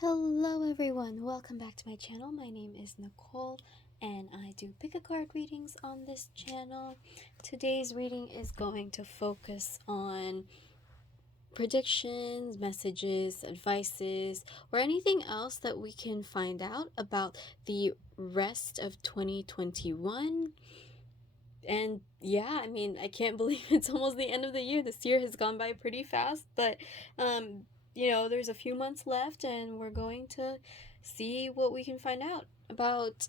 Hello everyone, welcome back to my channel. My name is Nicole and I do pick a card readings on this channel. Today's reading is going to focus on predictions, messages, advices, or anything else that we can find out about the rest of 2021. And yeah, I mean, I can't believe it's almost the end of the year. This year has gone by pretty fast, but you know, there's a few months left and we're going to see what we can find out about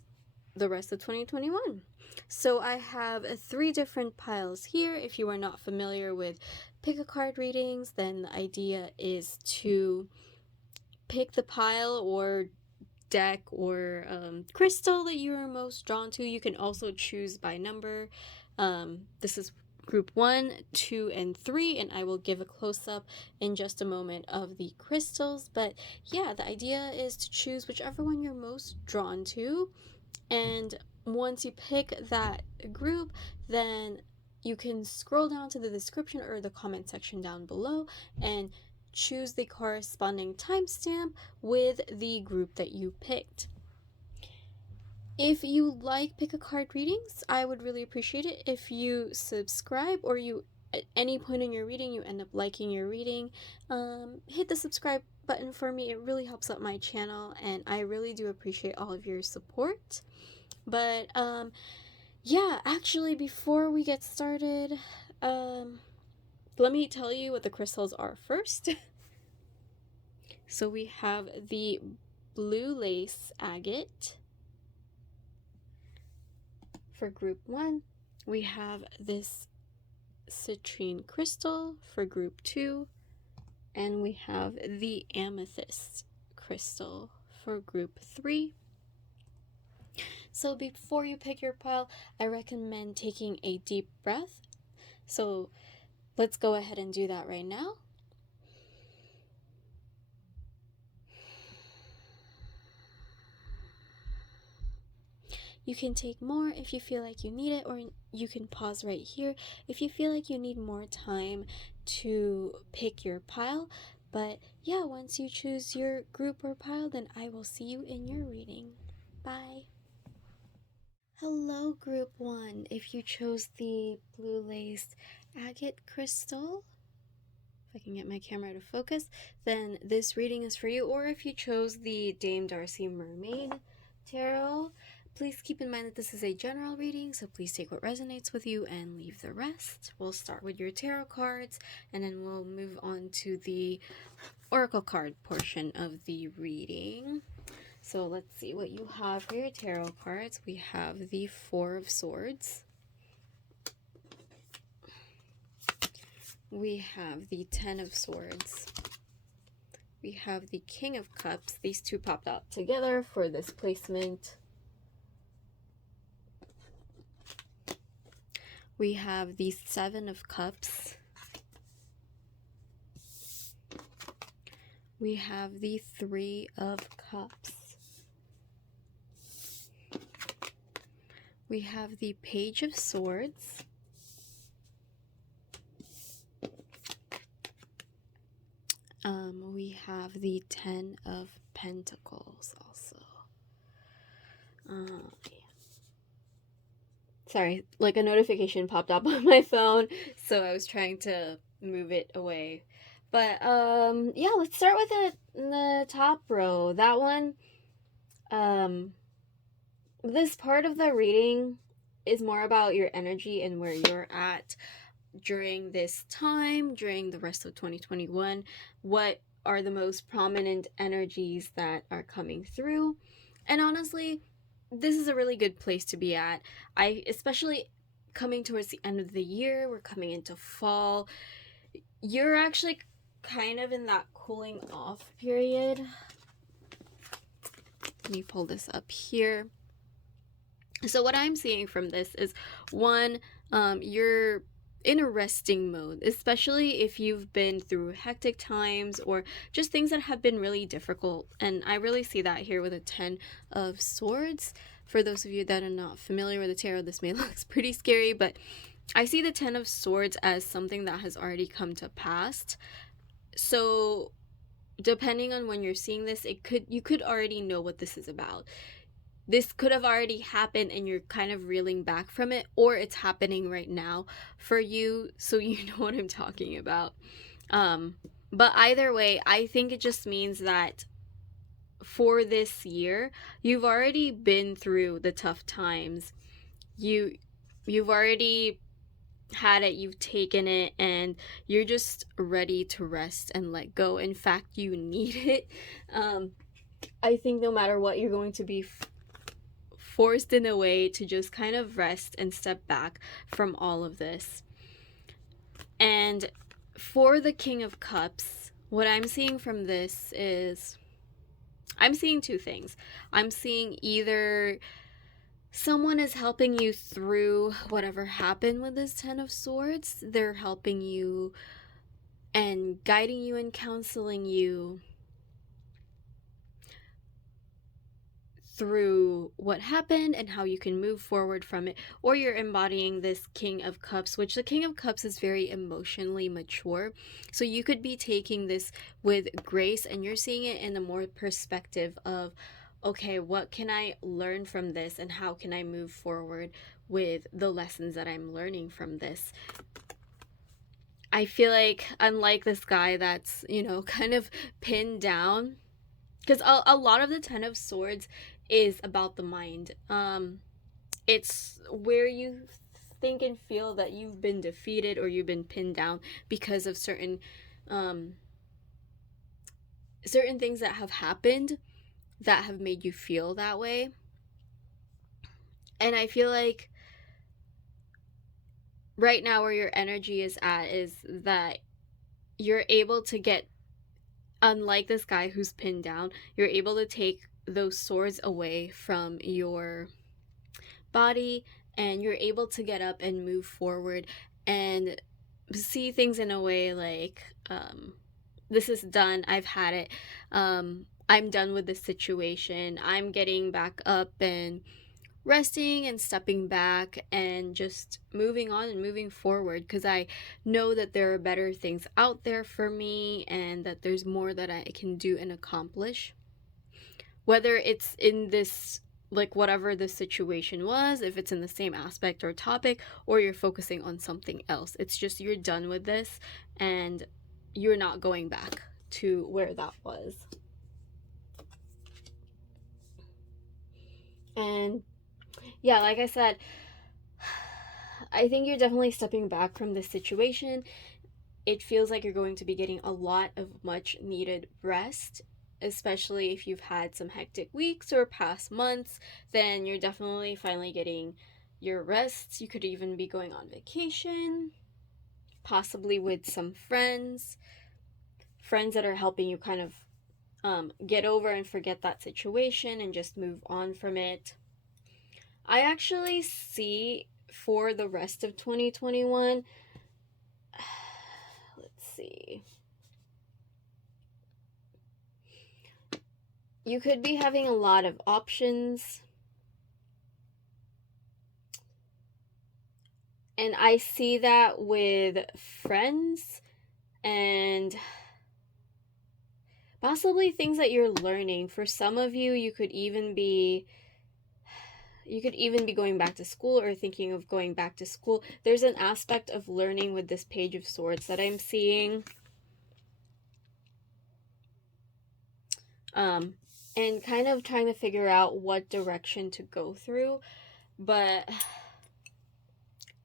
the rest of 2021. So I have three different piles here. If you are not familiar with pick a card readings, then the idea is to pick the pile or deck or crystal that you are most drawn to. You can also choose by number. This is group 1, 2, and 3, and I will give a close-up in just a moment of the crystals. But yeah, the idea is to choose whichever one you're most drawn to, and once you pick that group, then you can scroll down to the description or the comment section down below and choose the corresponding timestamp with the group that you picked. If you like pick a card readings, I would really appreciate it if you subscribe, or you at any point in your reading you end up liking your reading, hit the subscribe button for me. It really helps out my channel and I really do appreciate all of your support. But yeah, actually before we get started, let me tell you what the crystals are first. So we have the blue lace agate for group 1. We have this citrine crystal for group 2. And we have the amethyst crystal for group 3. So before you pick your pile, I recommend taking a deep breath. So let's go ahead and do that right now. You can take more if you feel like you need it, or you can pause right here if you feel like you need more time to pick your pile. But yeah, once you choose your group or pile, then I will see you in your reading. Bye. Hello, group 1. If you chose the blue lace agate crystal, if I can get my camera to focus, then this reading is for you. Or if you chose the Dame Darcy Mermaid Tarot, please keep in mind that this is a general reading, so please take what resonates with you and leave the rest. We'll start with your tarot cards, and then we'll move on to the oracle card portion of the reading. So let's see what you have for your tarot cards. We have the Four of Swords. We have the Ten of Swords. We have the King of Cups. These two popped out together for this placement. We have the Seven of Cups. We have the Three of Cups. We have the Page of Swords. We have the Ten of Pentacles also. Yeah. Sorry, like a notification popped up on my phone, so I was trying to move it away. But yeah, let's start with the top row. That one, this part of the reading is more about your energy and where you're at during this time, during the rest of 2021. What are the most prominent energies that are coming through? And honestly, this is a really good place to be at. Especially coming towards the end of the year, we're coming into fall. You're actually kind of in that cooling off period. Let me pull this up here. So what I'm seeing from this is, one, you're in a resting mode, especially if you've been through hectic times or just things that have been really difficult. And I really see that here with a Ten of Swords. For those of you that are not familiar with the tarot, this may look pretty scary, but I see the Ten of Swords as something that has already come to pass. So depending on when you're seeing this, you could already know what this is about. This could have already happened and you're kind of reeling back from it, or it's happening right now for you, so you know what I'm talking about. But either way, I think it just means that for this year, you've already been through the tough times. You've already had it, you've taken it, and you're just ready to rest and let go. In fact, you need it. I think no matter what, you're going to be forced in a way to just kind of rest and step back from all of this. And for the King of Cups, what I'm seeing from this is I'm seeing two things. I'm seeing either someone is helping you through whatever happened with this Ten of Swords. They're helping you and guiding you and counseling you through what happened and how you can move forward from it. Or you're embodying this King of Cups, which the King of Cups is very emotionally mature. So you could be taking this with grace and you're seeing it in a more perspective of, okay, what can I learn from this and how can I move forward with the lessons that I'm learning from this? I feel like, unlike this guy that's, kind of pinned down, because a lot of the Ten of Swords is about the mind. It's where you think and feel that you've been defeated or you've been pinned down because of certain things that have happened that have made you feel that way. And I feel like right now where your energy is at is that you're able to get, unlike this guy who's pinned down, you're able to take those swords away from your body and you're able to get up and move forward and see things in a way like, this is done, I've had it, I'm done with this situation, I'm getting back up and resting and stepping back and just moving on and moving forward, because I know that there are better things out there for me and that there's more that I can do and accomplish. Whether it's in this, like whatever the situation was, if it's in the same aspect or topic, or you're focusing on something else, it's just you're done with this and you're not going back to where that was. And yeah, like I said, I think you're definitely stepping back from this situation. It feels like you're going to be getting a lot of much needed rest, especially if you've had some hectic weeks or past months. Then you're definitely finally getting your rest. You could even be going on vacation, possibly with some friends that are helping you kind of get over and forget that situation and just move on from it. I actually see for the rest of 2021, let's see, you could be having a lot of options. And I see that with friends and possibly things that you're learning. For some of you, you could even be going back to school or thinking of going back to school. There's an aspect of learning with this Page of Swords that I'm seeing. And kind of trying to figure out what direction to go through. But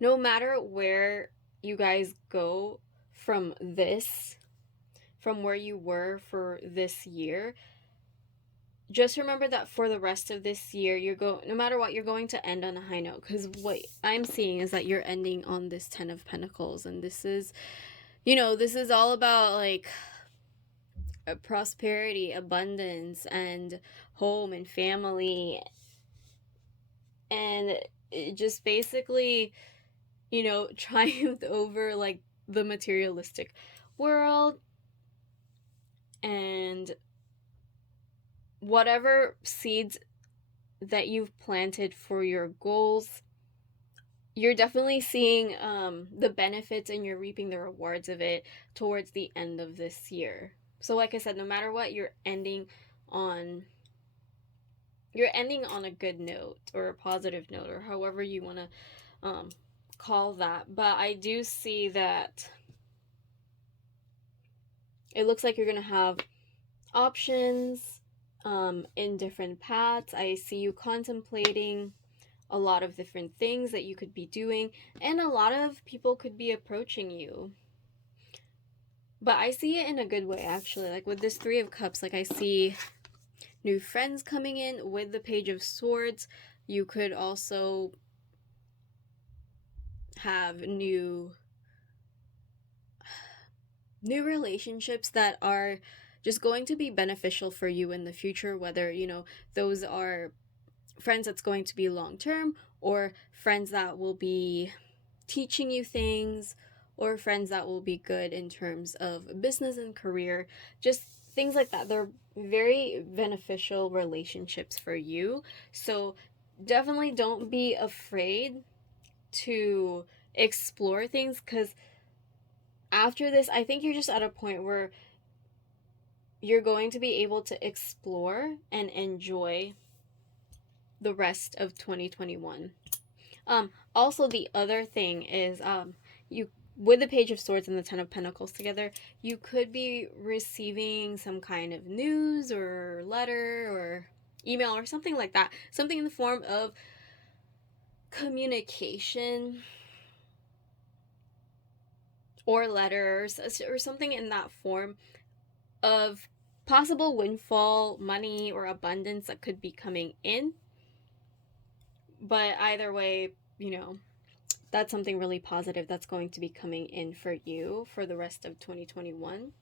no matter where you guys go from this, from where you were for this year, just remember that for the rest of this year, no matter what, you're going to end on a high note. Because what I'm seeing is that you're ending on this Ten of Pentacles, and this is all about like prosperity, abundance, and home and family, and it just basically, triumph over like the materialistic world. And whatever seeds that you've planted for your goals, you're definitely seeing the benefits and you're reaping the rewards of it towards the end of this year. So like I said, no matter what, you're ending on a good note or a positive note, or however you want to call that. But I do see that it looks like you're going to have options in different paths. I see you contemplating a lot of different things that you could be doing, and a lot of people could be approaching you. But I see it in a good way, actually. Like with this Three of Cups, like I see new friends coming in. With the Page of Swords, you could also have new relationships that are just going to be beneficial for you in the future, whether, you know, those are friends that's going to be long term, or friends that will be teaching you things, or friends that will be good in terms of business and career, just things like that. They're very beneficial relationships for you. So definitely don't be afraid to explore things, because after this, I think you're just at a point where you're going to be able to explore and enjoy the rest of 2021. Also, the other thing is, you, with the Page of Swords and the Ten of Pentacles together, you could be receiving some kind of news or letter or email or something like that. Something in the form of communication or letters or something in that form of possible windfall, money, or abundance that could be coming in. But either way, you know, that's something really positive that's going to be coming in for you for the rest of 2021.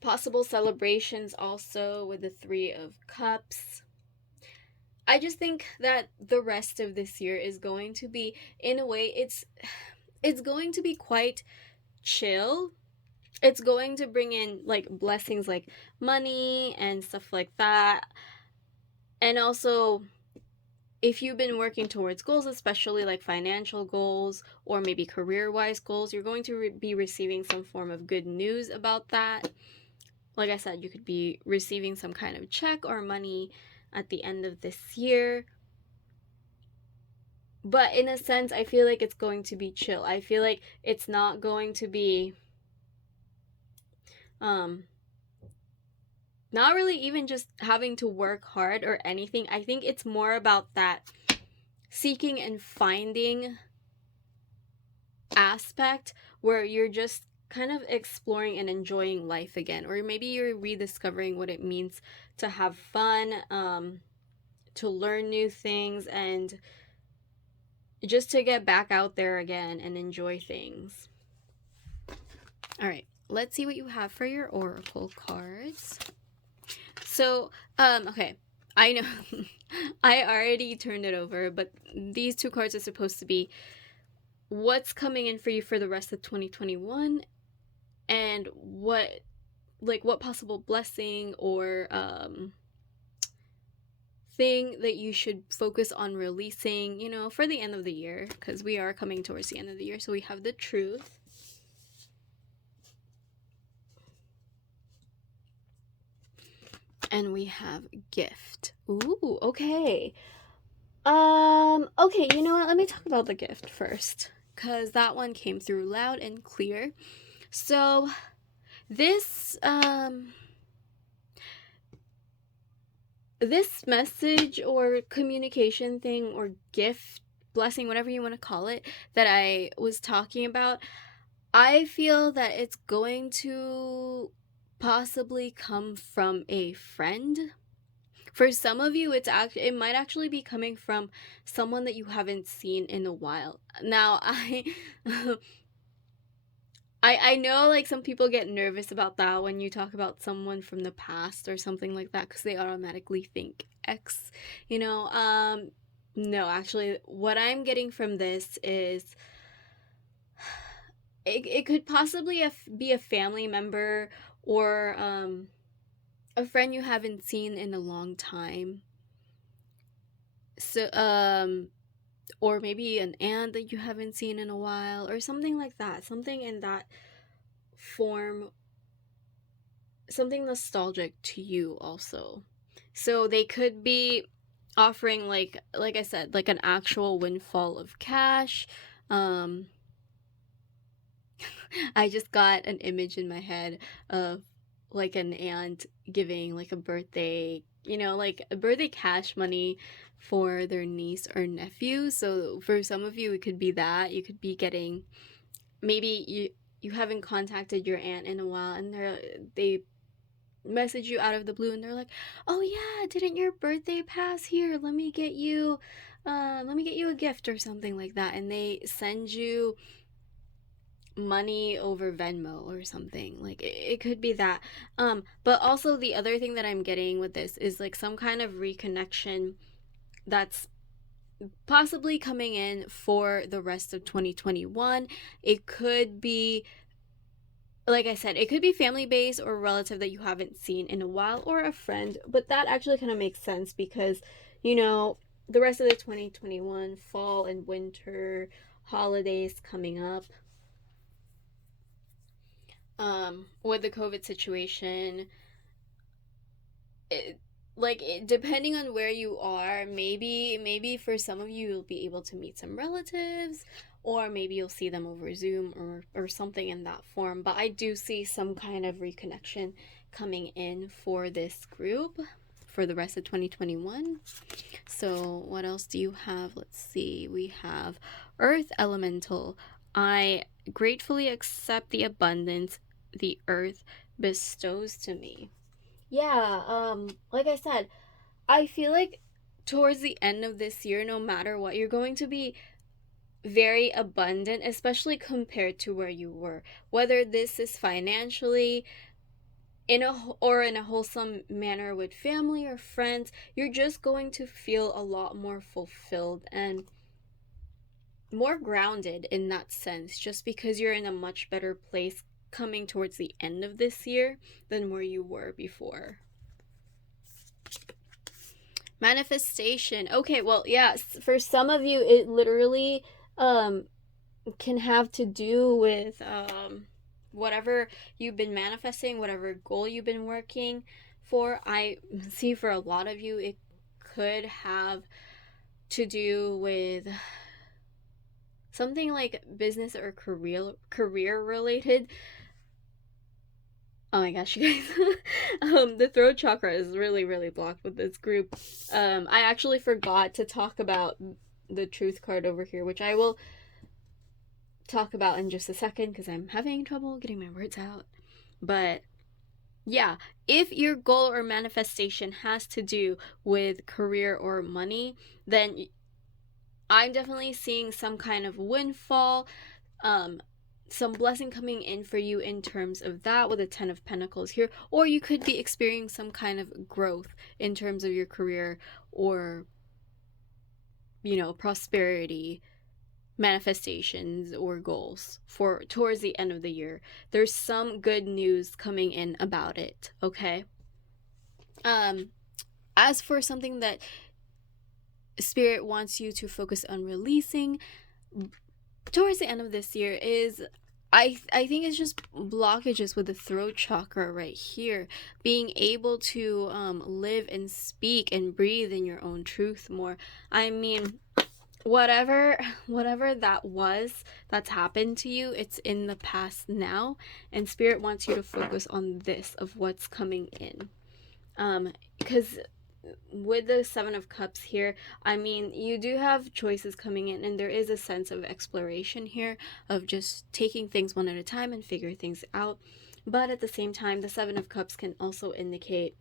Possible celebrations also with the Three of Cups. I just think that the rest of this year is going to be, in a way, it's going to be quite chill. It's going to bring in like blessings like money and stuff like that. And also, if you've been working towards goals, especially like financial goals or maybe career-wise goals, you're going to be receiving some form of good news about that. Like I said, you could be receiving some kind of check or money at the end of this year. But in a sense, I feel like it's going to be chill. I feel like it's not going to be not really even just having to work hard or anything. I think it's more about that seeking and finding aspect where you're just kind of exploring and enjoying life again, or maybe you're rediscovering what it means to have fun, to learn new things, and just to get back out there again and enjoy things. All right, let's see what you have for your oracle cards. So, okay, I know I already turned it over, but these two cards are supposed to be what's coming in for you for the rest of 2021, and what possible blessing or thing that you should focus on releasing, you know, for the end of the year, because we are coming towards the end of the year. So we have the Truth, and we have Gift. Ooh, okay. Okay, you know what? Let me talk about the Gift first, because that one came through loud and clear. So this this message or communication thing or gift, blessing, whatever you want to call it, that I was talking about, I feel that it's going to possibly come from a friend. For some of you, it might actually be coming from someone that you haven't seen in a while. Now, I know like some people get nervous about that when you talk about someone from the past or something like that, because they automatically think X, you know. No, actually, what I'm getting from this is it could possibly be a family member or a friend you haven't seen in a long time. So or maybe an aunt that you haven't seen in a while, or something like that. Something in that form, something nostalgic to you also. So they could be offering, like I said, like an actual windfall of cash. I just got an image in my head of like an aunt giving like a birthday, like a birthday cash money for their niece or nephew. So for some of you, it could be that you could be getting, maybe you haven't contacted your aunt in a while, and they message you out of the blue, and they're like, "Oh yeah, didn't your birthday pass? Here, let me get you a gift," or something like that, and they send you money over Venmo or something. Like it could be that. But also the other thing that I'm getting with this is like some kind of reconnection that's possibly coming in for the rest of 2021. It could be, like I said, it could be family based or a relative that you haven't seen in a while, or a friend. But that actually kind of makes sense because, the rest of the 2021 fall and winter holidays coming up, with the COVID situation, it, depending on where you are, maybe for some of you you'll be able to meet some relatives, or maybe you'll see them over Zoom or something in that form. But I do see some kind of reconnection coming in for this group for the rest of 2021. So what else do you have? Let's see. We have Earth Elemental. I gratefully accept the abundance the earth bestows to me. Yeah, like I said, I feel like towards the end of this year, no matter what, you're going to be very abundant, especially compared to where you were. Whether this is financially, in a wholesome manner with family or friends, you're just going to feel a lot more fulfilled and more grounded in that sense, just because you're in a much better place coming towards the end of this year than where you were before. Manifestation. Okay, well, yes, for some of you it literally can have to do with whatever you've been manifesting, whatever goal you've been working for. I see for a lot of you it could have to do with something like business or career related. Oh my gosh, you guys. The throat chakra is really, really blocked with this group. I actually forgot to talk about the truth card over here, which I will talk about in just a second because I'm having trouble getting my words out. But yeah, if your goal or manifestation has to do with career or money, then I'm definitely seeing some kind of windfall, some blessing coming in for you in terms of that with a 10 of Pentacles here, or you could be experiencing some kind of growth in terms of your career or, prosperity manifestations or goals for towards the end of the year. There's some good news coming in about it, okay? As for something that Spirit wants you to focus on releasing towards the end of this year is, I think it's just blockages with the throat chakra right here. Being able to live and speak and breathe in your own truth more. I mean, whatever that's happened to you, it's in the past now, and Spirit wants you to focus on this of what's coming in. Because with the Seven of Cups here, I mean, you do have choices coming in, and there is a sense of exploration here of just taking things one at a time and figure things out. But at the same time, the Seven of Cups can also indicate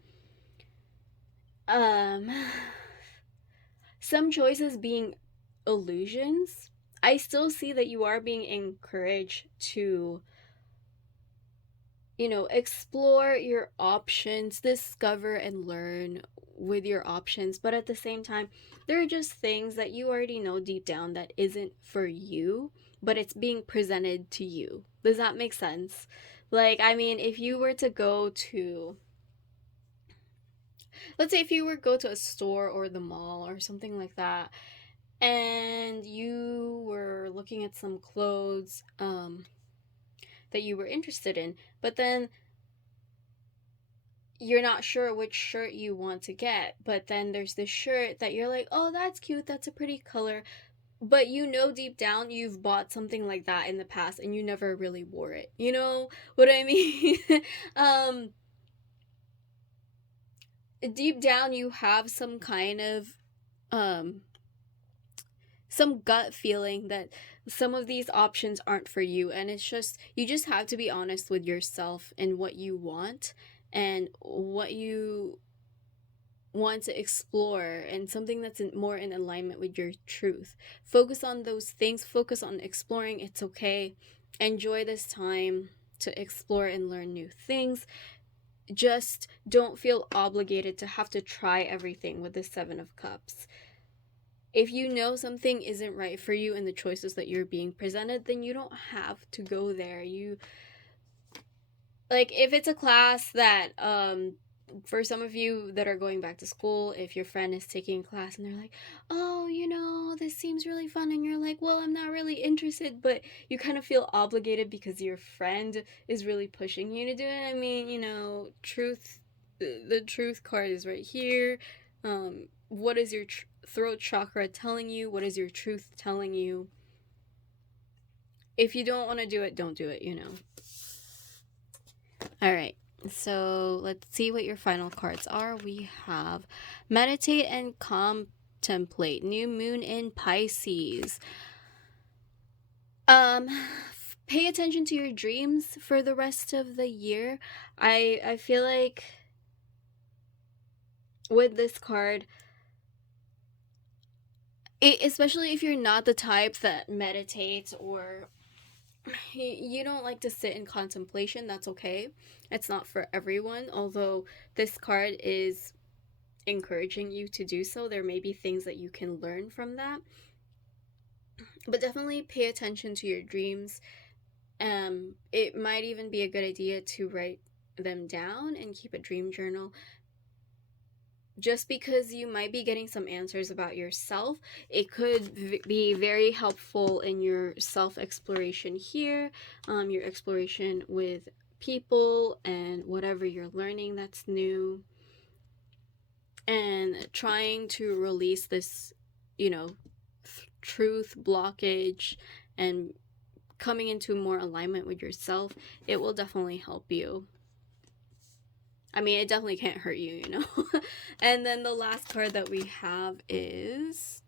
some choices being illusions. I still see that you are being encouraged to, explore your options, discover and learn with your options. But at the same time, there are just things that you already know deep down that isn't for you, but it's being presented to you. Does that make sense? Like, I mean, if you were to go to, let's say if you were to go to a store or the mall or something like that, and you were looking at some clothes that you were interested in, but then you're not sure which shirt you want to get. But then there's this shirt that you're like, oh, that's cute, that's a pretty color, but you know deep down you've bought something like that in the past and you never really wore it. You know what I mean? um Deep down you have some kind of um some gut feeling that some of these options aren't for you, and it's just, you just have to be honest with yourself and what you want and what you want to explore, and something that's more in alignment with your truth. Focus on those things, focus on exploring. It's okay. Enjoy this time to explore and learn new things. Just don't feel obligated to have to try everything with the 7 of Cups. If you know something isn't right for you in the choices that you're being presented, then you don't have to go there. You, like, if it's a class that for some of you that are going back to school, if your friend is taking a class and they're like, oh, this seems really fun, and you're like, well, I'm not really interested, but you kind of feel obligated because your friend is really pushing you to do it. I mean, truth, the truth card is right here. What is your throat chakra telling you? What is your truth telling you? If you don't want to do it, don't do it. All right. So let's see what your final cards are. We have meditate and contemplate. New moon in Pisces. Pay attention to your dreams for the rest of the year. I feel like with this card, especially if you're not the type that meditates, or you don't like to sit in contemplation, that's okay. It's not for everyone, although this card is encouraging you to do so. There may be things that you can learn from that. But definitely pay attention to your dreams. It might even be a good idea to write them down and keep a dream journal. Just because you might be getting some answers about yourself, it could be very helpful in your self-exploration here, your exploration with people and whatever you're learning that's new, and trying to release this, truth blockage and coming into more alignment with yourself. It will definitely help you. I mean, it definitely can't hurt you. And then the last card that we have is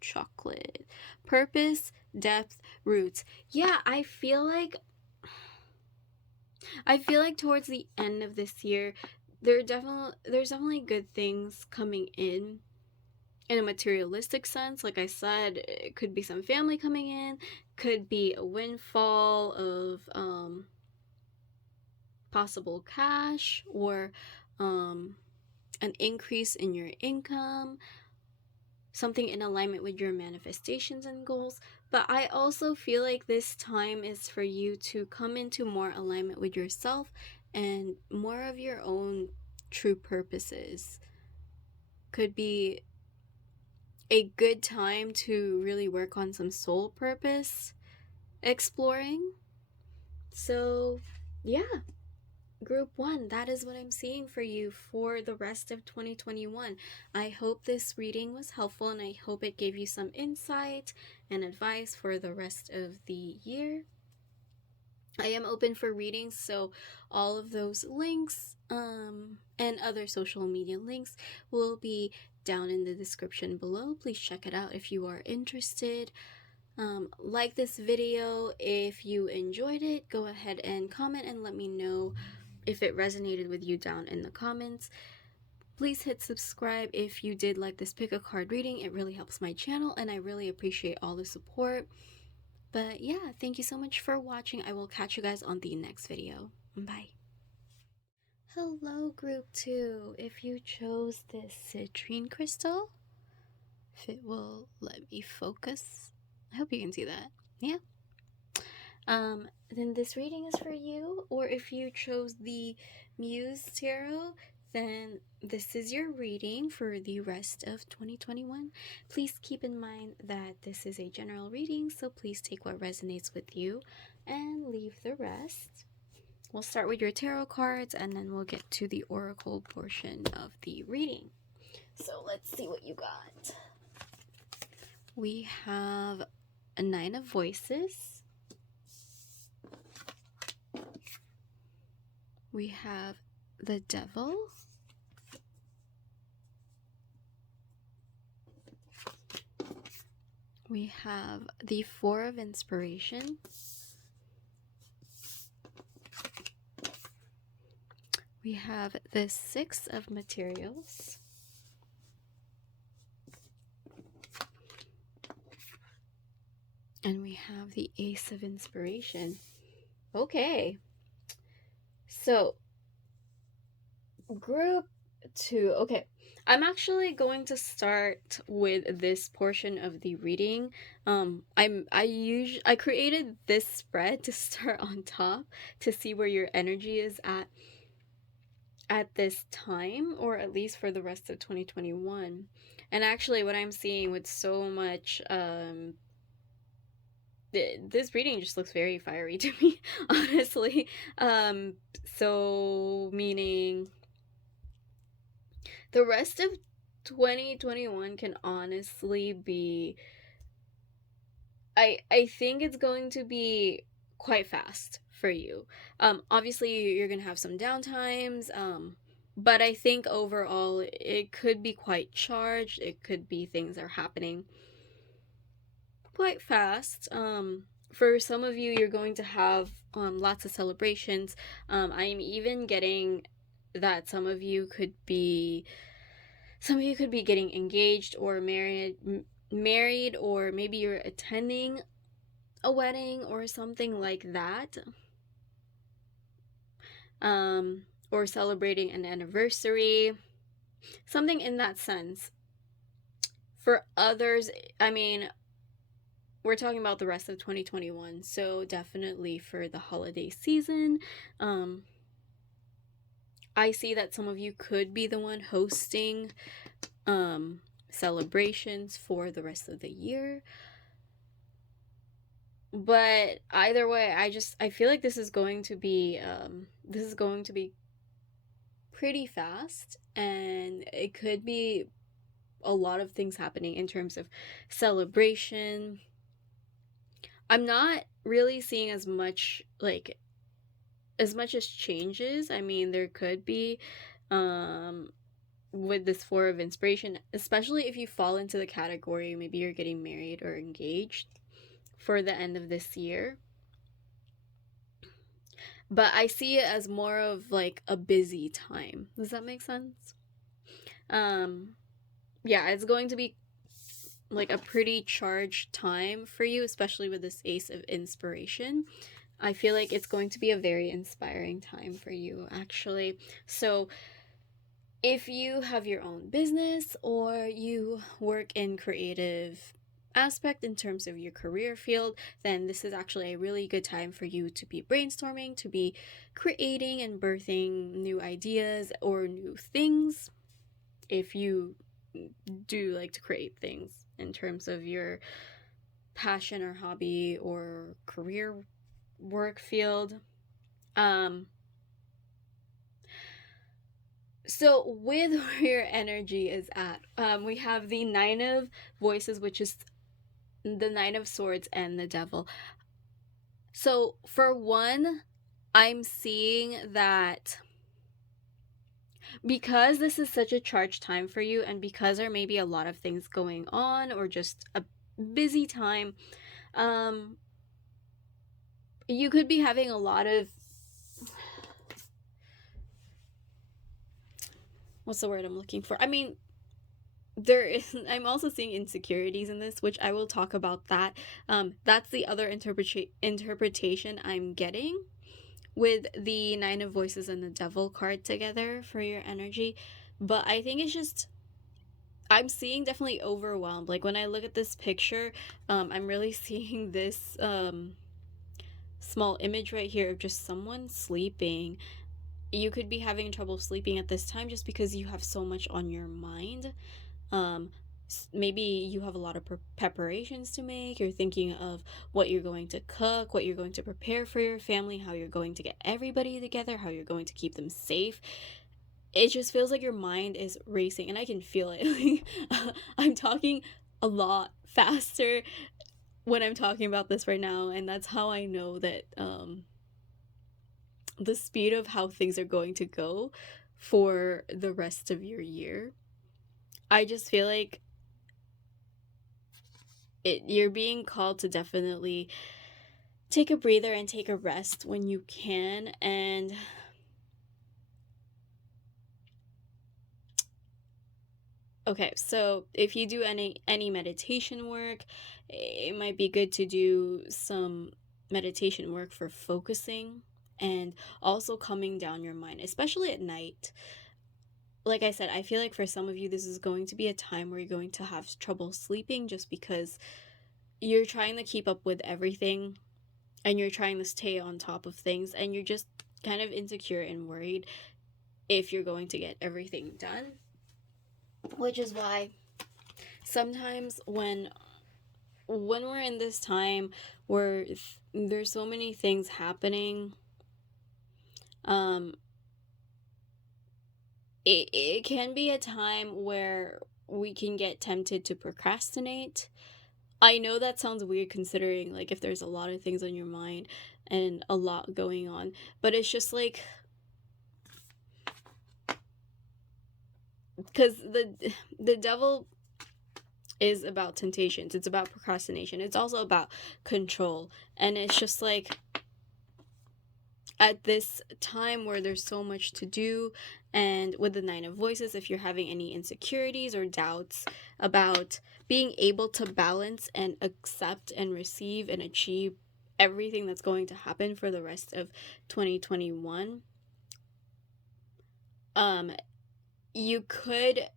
chocolate. Purpose, depth, roots. Yeah, I feel like towards the end of this year, there's definitely good things coming in a materialistic sense. Like I said, it could be some family coming in, could be a windfall of possible cash, or an increase in your income, something in alignment with your manifestations and goals. But I also feel like this time is for you to come into more alignment with yourself and more of your own true purposes. Could be a good time to really work on some soul purpose exploring. So, yeah, Group 1, that is what I'm seeing for you for the rest of 2021. I hope this reading was helpful, and I hope it gave you some insight and advice for the rest of the year. I am open for readings, so all of those links and other social media links will be down in the description below. Please check it out if you are interested. Like this video if you enjoyed it. Go ahead and comment and let me know if it resonated with you down in the comments. Please hit subscribe if you did like this pick a card reading. It really helps my channel, and I really appreciate all the support. But yeah, thank you so much for watching. I will catch you guys on the next video. Bye. Hello, Group 2. If you chose this citrine crystal, if it will let me focus, I hope you can see that. Yeah. Then this reading is for you. Or if you chose the Muse Tarot, then this is your reading for the rest of 2021. Please keep in mind that this is a general reading, so please take what resonates with you and leave the rest. We'll start with your tarot cards and then we'll get to the oracle portion of the reading. So let's see what you got. We have a 9 of Voices. We have the Devil. We have the 4 of Inspiration. We have the 6 of Materials. And we have the Ace of Inspiration. Okay. So, group 2. Okay. I'm actually going to start with this portion of the reading. I created this spread to start on top to see where your energy is at this time, or at least for the rest of 2021. And actually what I'm seeing with so much this reading just looks very fiery to me, honestly. So meaning the rest of 2021 can honestly be, I think it's going to be quite fast for you. Obviously you're gonna have some downtimes, but I think overall it could be quite charged. It could be things are happening quite fast. For some of you, you're going to have lots of celebrations. I'm even getting that some of you could be getting engaged or married, or maybe you're attending a wedding or something like that. Or celebrating an anniversary, something in that sense. For others, I mean, we're talking about the rest of 2021, so definitely for the holiday season. I see that some of you could be the one hosting celebrations for the rest of the year. But either way, I feel like this is going to be pretty fast, and it could be a lot of things happening in terms of celebration. I'm not really seeing as much as changes. I mean, there could be with this 4 of Inspiration, especially if you fall into the category maybe you're getting married or engaged for the end of this year. But I see it as more of like a busy time. Does that make sense? Yeah, it's going to be like a pretty charged time for you, especially with this Ace of Inspiration. I feel like it's going to be a very inspiring time for you, actually. So if you have your own business or you work in creative aspect in terms of your career field, then this is actually a really good time for you to be brainstorming, to be creating and birthing new ideas or new things. If you do like to create things in terms of your passion or hobby or career work field. So with where your energy is at, we have the 9 of Voices, which is the 9 of Swords and the Devil. So for one, I'm seeing that because this is such a charged time for you, and because there may be a lot of things going on or just a busy time, you could be having a lot of, what's the word I'm looking for? I mean, I'm also seeing insecurities in this, which I will talk about that. That's the other interpretation I'm getting with the 9 of Voices and the Devil card together for your energy. But I think it's just, I'm seeing definitely overwhelmed. Like when I look at this picture, I'm really seeing this small image right here of just someone sleeping. you could be having trouble sleeping at this time just because you have so much on your mind. Um, Maybe you have a lot of preparations to make. You're thinking of what you're going to cook, what you're going to prepare for your family, how you're going to get everybody together, how you're going to keep them safe. It just feels like your mind is racing, and I can feel it. I'm talking a lot faster when I'm talking about this right now, and that's how I know that the speed of how things are going to go for the rest of your year. I just feel like you're being called to definitely take a breather and take a rest when you can. And okay, so if you do any meditation work, it might be good to do some meditation work for focusing and also calming down your mind, especially at night. Like I said, I feel like for some of you, this is going to be a time where you're going to have trouble sleeping just because you're trying to keep up with everything and you're trying to stay on top of things, and you're just kind of insecure and worried if you're going to get everything done. Which is why sometimes when we're in this time where there's so many things happening, um it can be a time where we can get tempted to procrastinate. I know that sounds weird considering like if there's a lot of things on your mind and a lot going on, but it's just like because the devil is about temptations. It's about procrastination. It's also about control. And it's just like at this time where there's so much to do, and with the Nine of Voices, if you're having any insecurities or doubts about being able to balance and accept and receive and achieve everything that's going to happen for the rest of 2021, um you could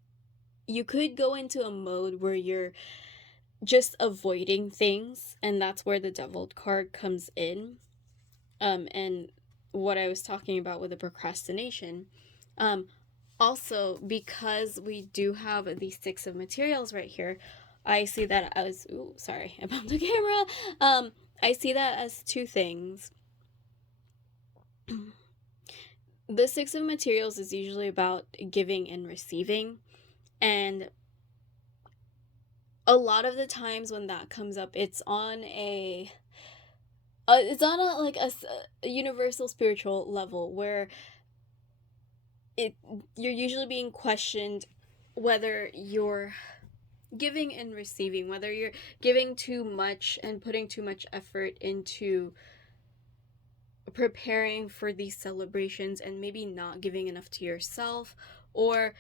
go into a mode where you're just avoiding things, and that's where the Devil card comes in. And what I was talking about with the procrastination. Also, because we do have the Six of Materials right here, I see that as, ooh, sorry, I bumped the camera. I see that as two things. The Six of Materials is usually about giving and receiving, and a lot of the times when that comes up, it's on a like a universal spiritual level where you're usually being questioned whether you're giving and receiving, whether you're giving too much and putting too much effort into preparing for these celebrations and maybe not giving enough to yourself, or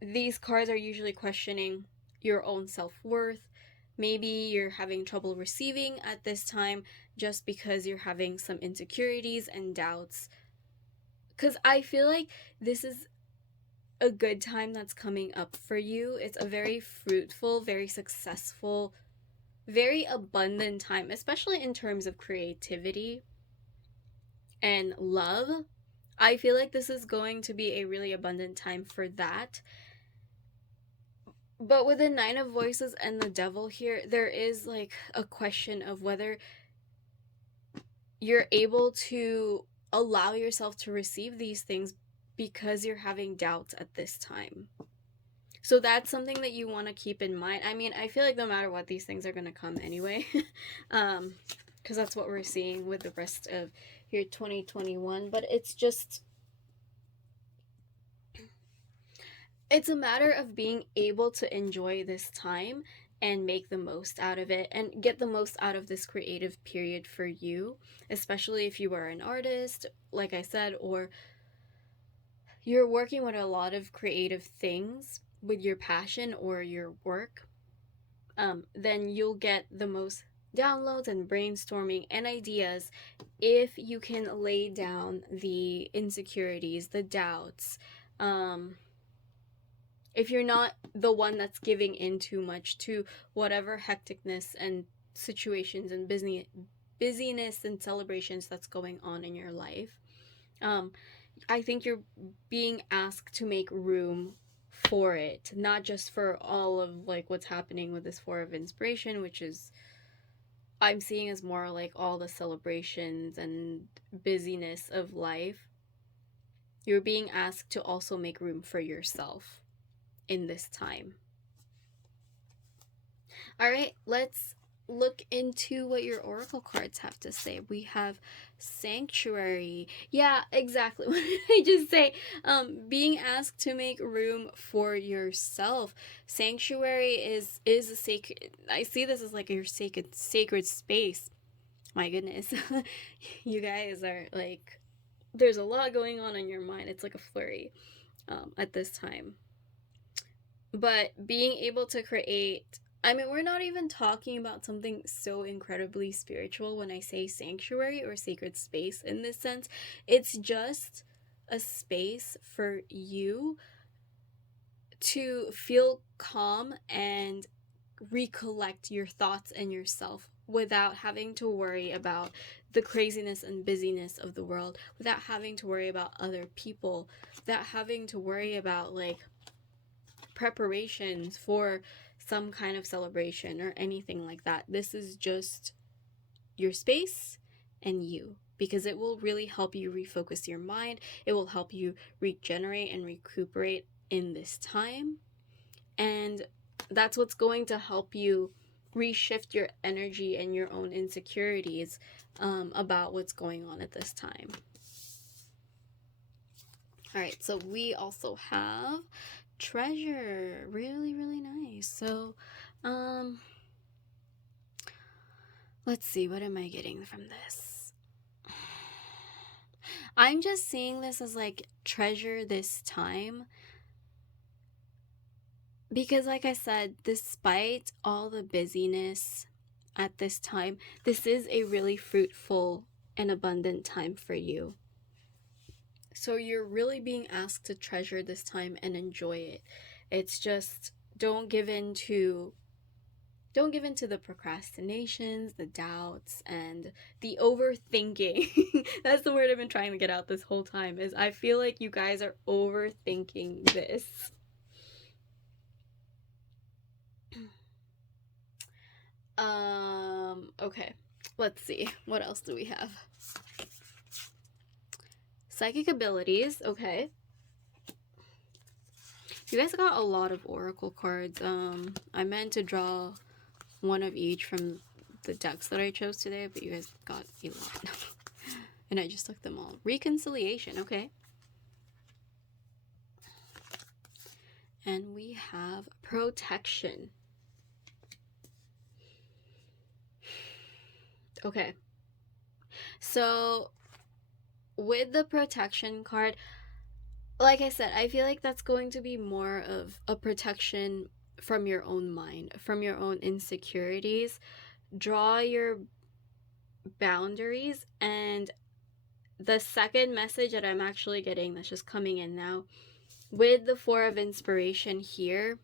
these cards are usually questioning your own self-worth. Maybe you're having trouble receiving at this time just because you're having some insecurities and doubts. Because I feel like this is a good time that's coming up for you. It's a very fruitful, very successful, very abundant time, especially in terms of creativity and love. I feel like this is going to be a really abundant time for that. But with the Nine of Voices and the Devil here, there is like a question of whether you're able to allow yourself to receive these things because you're having doubts at this time. So that's something that you want to keep in mind. I mean, I feel like no matter what, these things are going to come anyway. Because that's what we're seeing with the rest of your 2021. But it's just, it's a matter of being able to enjoy this time and make the most out of it and get the most out of this creative period for you, especially if you are an artist, like I said, or you're working with a lot of creative things with your passion or your work. Then you'll get the most downloads and brainstorming and ideas if you can lay down the insecurities, the doubts. If you're not the one that's giving in too much to whatever hecticness and situations and busyness and celebrations that's going on in your life. I think you're being asked to make room for it, not just for all of like what's happening with this Four of Inspiration, which is I'm seeing as more like all the celebrations and busyness of life. You're being asked to also make room for yourself in this time. All right, let's look into what your oracle cards have to say. We have Sanctuary. Yeah, exactly. What did I just say? Being asked to make room for yourself. Sanctuary is a sacred. I see this as like your sacred space. My goodness, you guys are like, there's a lot going on in your mind. It's like a flurry at this time. But being able to create, I mean, we're not even talking about something so incredibly spiritual when I say sanctuary or sacred space in this sense. It's just a space for you to feel calm and recollect your thoughts and yourself without having to worry about the craziness and busyness of the world, without having to worry about other people, without having to worry about like preparations for some kind of celebration or anything like that. This is just your space and you, because it will really help you refocus your mind. It will help you regenerate and recuperate in this time. And that's what's going to help you reshift your energy and your own insecurities about what's going on at this time. All right, so we also have Treasure. Really, really nice. So, let's see, what am I getting from this? I'm just seeing this as like treasure this time. Because, like I said, despite all the busyness at this time, this is a really fruitful and abundant time for you. So you're really being asked to treasure this time and enjoy it. It's just don't give in to the procrastinations, the doubts, and the overthinking. That's the word I've been trying to get out this whole time, is I feel like you guys are overthinking this. Okay. Let's see. What else do we have? Psychic abilities. Okay. You guys got a lot of oracle cards. I meant to draw one of each from the decks that I chose today, but you guys got a lot. And I just took them all. Reconciliation. Okay. And we have protection. Okay. So with the protection card, like I said, I feel like that's going to be more of a protection from your own mind, from your own insecurities. Draw your boundaries. And the second message that I'm actually getting, that's just coming in now, with the Four of Inspiration here,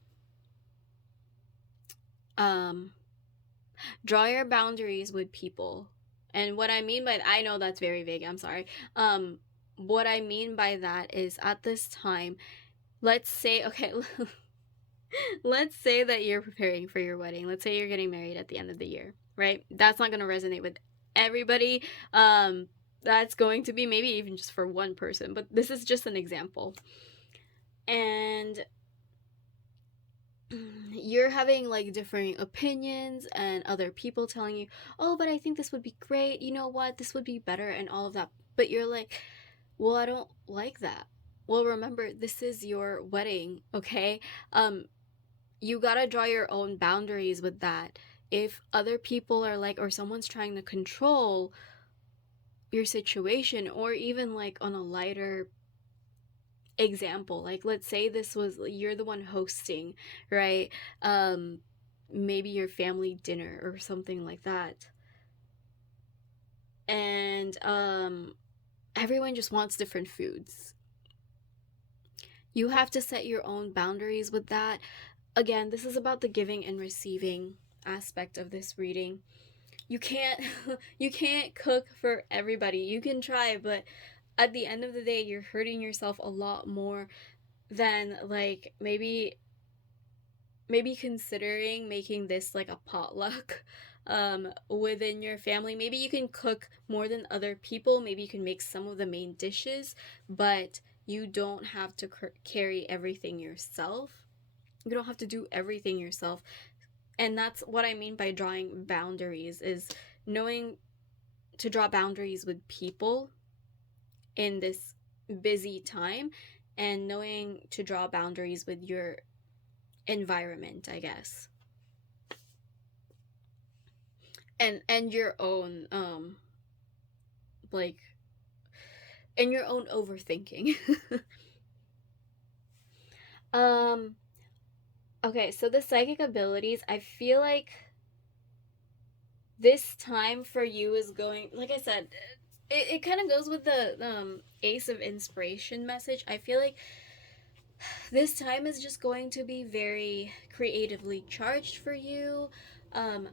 draw your boundaries with people. And what I mean by that, I know that's very vague, I'm sorry. What I mean by that is at this time, let's say, okay, let's say that you're preparing for your wedding. Let's say you're getting married at the end of the year, right? That's not going to resonate with everybody. That's going to be maybe even just for one person, but this is just an example. And you're having like differing opinions and other people telling you, oh, but I think this would be great, you know what, this would be better and all of that. But you're like, well, I don't like that. Well, remember, this is your wedding, okay? You gotta draw your own boundaries with that. If other people are like, or someone's trying to control your situation, or even like on a lighter example, like let's say this was, you're the one hosting, right? Maybe your family dinner or something like that, and everyone just wants different foods. You have to set your own boundaries with that. Again, this is about the giving and receiving aspect of this reading. you can't you can't cook for everybody. You can try, but at the end of the day, you're hurting yourself a lot more than like maybe considering making this like a potluck within your family. Maybe you can cook more than other people. Maybe you can make some of the main dishes, but you don't have to carry everything yourself. You don't have to do everything yourself. And that's what I mean by drawing boundaries, is knowing to draw boundaries with people in this busy time, and knowing to draw boundaries with your environment, I guess. And your own like and your own overthinking. um okay, so the psychic abilities, I feel like this time for you is going, like I said, it kind of goes with the Ace of Inspiration message. I feel like this time is just going to be very creatively charged for you. um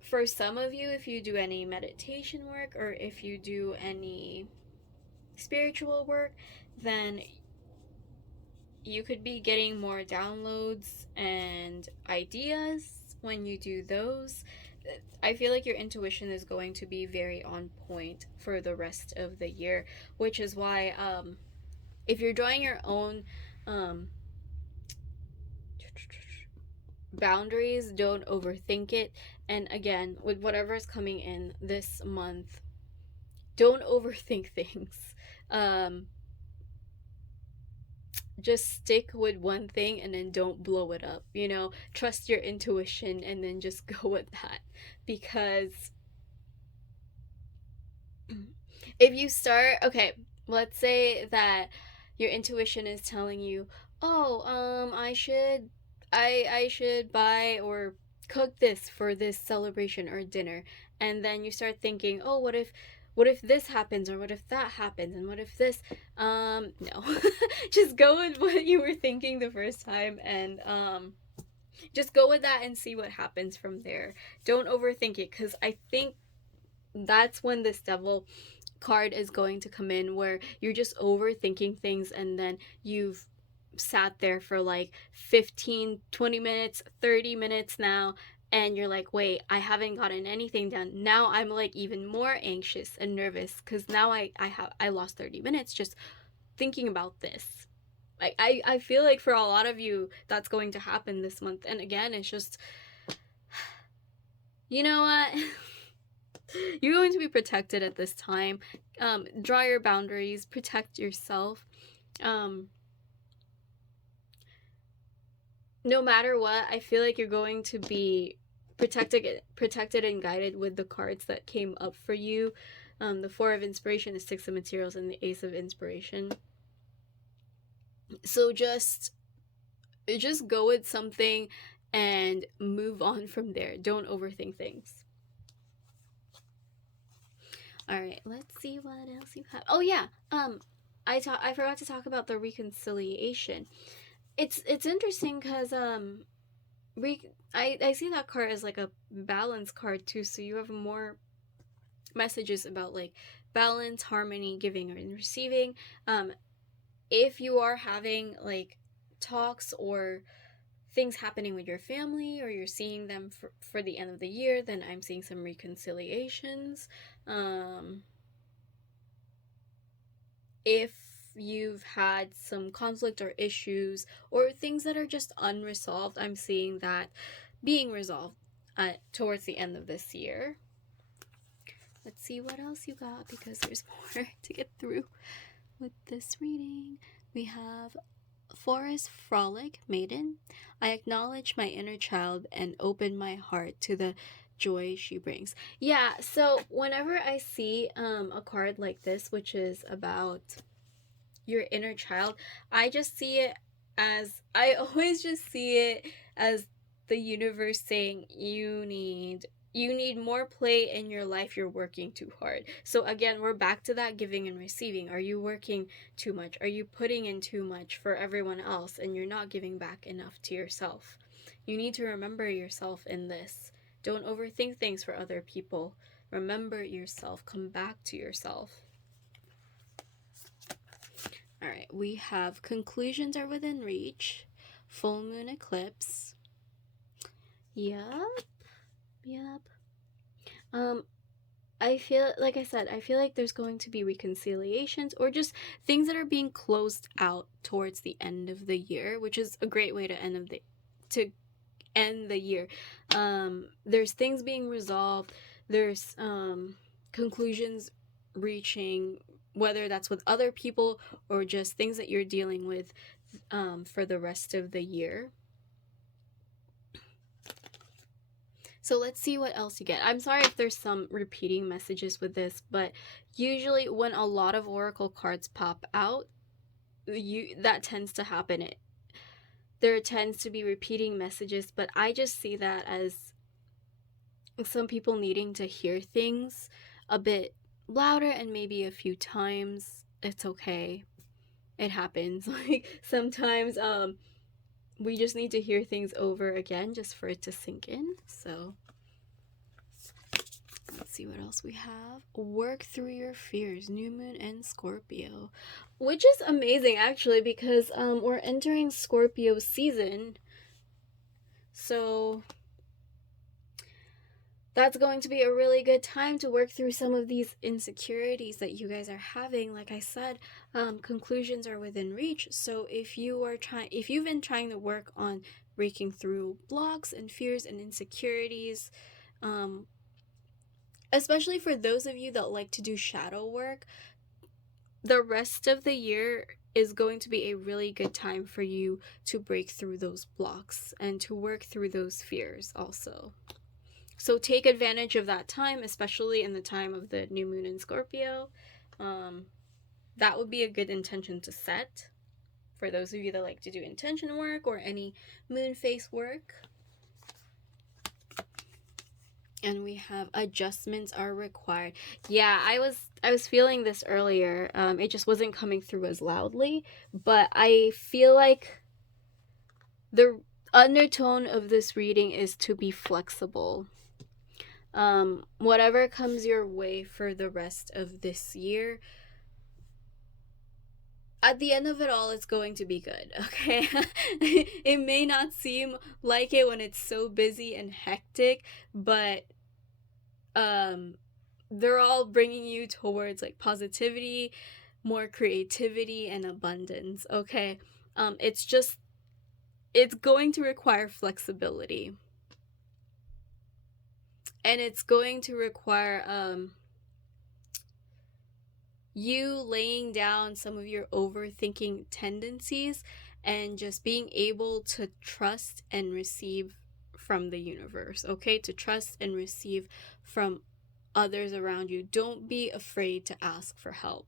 for some of you, if you do any meditation work or if you do any spiritual work, then you could be getting more downloads and ideas when you do those. I feel like your intuition is going to be very on point for the rest of the year, which is why if you're drawing your own um, boundaries, don't overthink it. And again, with whatever's coming in this month, don't overthink things. Um, just stick with one thing and then don't blow it up. Trust your intuition and then just go with that. Because if you start, okay, let's say that your intuition is telling you, oh, I should buy or cook this for this celebration or dinner. And then you start thinking, oh, what if this happens, or what if that happens, and what if this, no. Just go with what you were thinking the first time, and just go with that and see what happens from there. Don't overthink it, because I think that's when this devil card is going to come in, where you're just overthinking things, and then you've sat there for like 15, 20 minutes, 30 minutes now, and you're like, wait, I haven't gotten anything done. Now I'm like even more anxious and nervous because now I lost 30 minutes just thinking about this. Like I feel like for a lot of you that's going to happen this month. And again, it's just, you know what? You're going to be protected at this time. Draw your boundaries, protect yourself. No matter what, I feel like you're going to be protected and guided with the cards that came up for you. The Four of Inspiration, the Six of Materials, and the Ace of Inspiration. So just go with something and move on from there. Don't overthink things. All right, let's see what else you have. Oh yeah, I forgot to talk about the reconciliation. It's interesting because I see that card as like a balance card too, so you have more messages about like balance, harmony, giving and receiving. If you are having like talks or things happening with your family, or you're seeing them for the end of the year, then I'm seeing some reconciliations. If you've had some conflict or issues or things that are just unresolved, I'm seeing that being resolved towards the end of this year. Let's see what else you got, because there's more to get through with this reading. We have Forest Frolic Maiden. I acknowledge my inner child and open my heart to the joy she brings. Yeah, so whenever I see a card like this, which is about your inner child, I just see it as, I always just see it as the universe saying you need more play in your life. You're working too hard. So again, we're back to that giving and receiving. Are you working too much? Are you putting in too much for everyone else and you're not giving back enough to yourself? You need to remember yourself in this. Don't overthink things for other people. Remember yourself. Come back to yourself. All right, we have conclusions are within reach, full moon eclipse. Yep. I feel, like I said, I feel like there's going to be reconciliations or just things that are being closed out towards the end of the year, which is a great way to end the year. There's things being resolved. There's conclusions reaching, whether that's with other people or just things that you're dealing with for the rest of the year. So let's see what else you get. I'm sorry if there's some repeating messages with this, but usually when a lot of oracle cards pop out, that tends to happen. There tends to be repeating messages, but I just see that as some people needing to hear things a bit louder and maybe a few times. It's okay. It happens. Like sometimes we just need to hear things over again just for it to sink in. So let's see what else we have. Work through your fears, new moon and Scorpio, which is amazing actually, because we're entering Scorpio season. So that's going to be a really good time to work through some of these insecurities that you guys are having. Like I said, conclusions are within reach. So if you've been trying to work on breaking through blocks and fears and insecurities, especially for those of you that like to do shadow work, the rest of the year is going to be a really good time for you to break through those blocks and to work through those fears also. So take advantage of that time, especially in the time of the new moon in Scorpio. That would be a good intention to set for those of you that like to do intention work or any moon phase work. And we have adjustments are required. Yeah, I was feeling this earlier. It just wasn't coming through as loudly, but I feel like the undertone of this reading is to be flexible. Whatever comes your way for the rest of this year, at the end of it all, it's going to be good, okay? It may not seem like it when it's so busy and hectic, but they're all bringing you towards like positivity, more creativity, and abundance, okay? It's going to require flexibility. And it's going to require you laying down some of your overthinking tendencies and just being able to trust and receive from the universe, okay? To trust and receive from others around you. Don't be afraid to ask for help.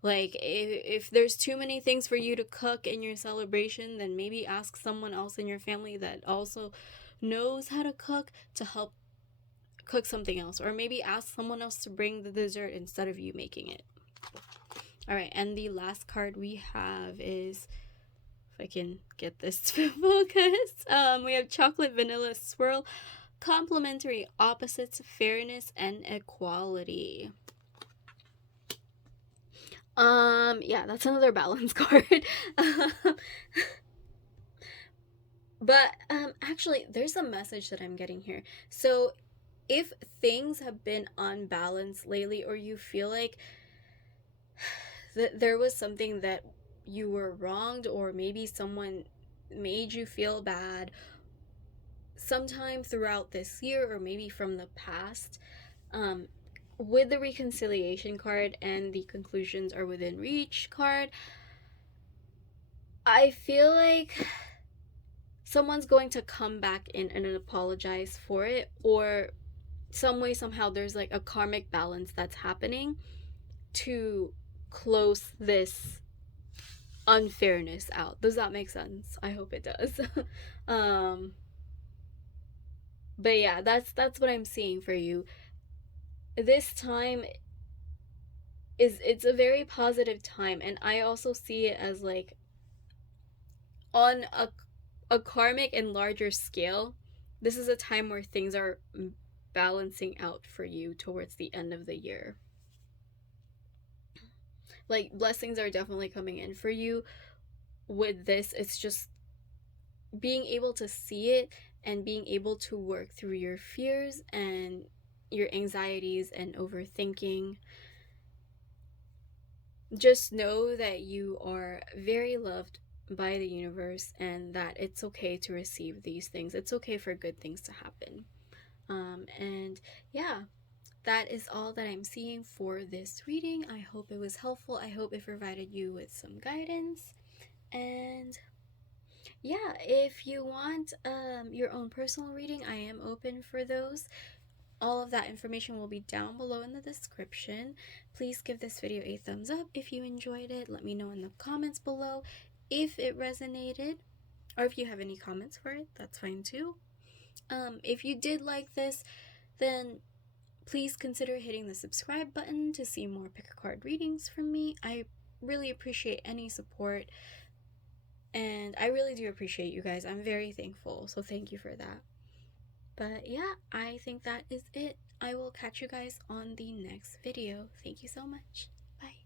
Like, if there's too many things for you to cook in your celebration, then maybe ask someone else in your family that also knows how to cook to help cook something else, or maybe ask someone else to bring the dessert instead of you making it. All right, and the last card we have is, if I can get this to focus, we have chocolate vanilla swirl, complementary opposites, fairness and equality. Yeah, that's another balance card. But actually, there's a message that I'm getting here. So if things have been unbalanced lately, or you feel like that there was something that you were wronged, or maybe someone made you feel bad sometime throughout this year, or maybe from the past, with the reconciliation card and the conclusions are within reach card, I feel like someone's going to come back in and apologize for it, or some way, somehow, there's like a karmic balance that's happening to close this unfairness out. Does that make sense? I hope it does. But yeah, that's what I'm seeing for you. This time it's a very positive time, and I also see it as like on a karmic and larger scale. this is a time where things are balancing out for you towards the end of the year. Like, blessings are definitely coming in for you with this. It's just being able to see it and being able to work through your fears and your anxieties and overthinking. Just know that you are very loved by the universe and that it's okay to receive these things. It's okay for good things to happen. And yeah, that is all that I'm seeing for this reading. I hope it was helpful. I hope it provided you with some guidance. And yeah, if you want your own personal reading, I am open for those. All of that information will be down below in the description. Please give this video a thumbs up if you enjoyed it. Let me know in the comments below if it resonated, or if you have any comments for it, that's fine too. If you did like this, then please consider hitting the subscribe button to see more pick a card readings from me. I really appreciate any support, and I really do appreciate you guys. I'm very thankful, so thank you for that. But yeah, I think that is it. I will catch you guys on the next video. Thank you so much. Bye.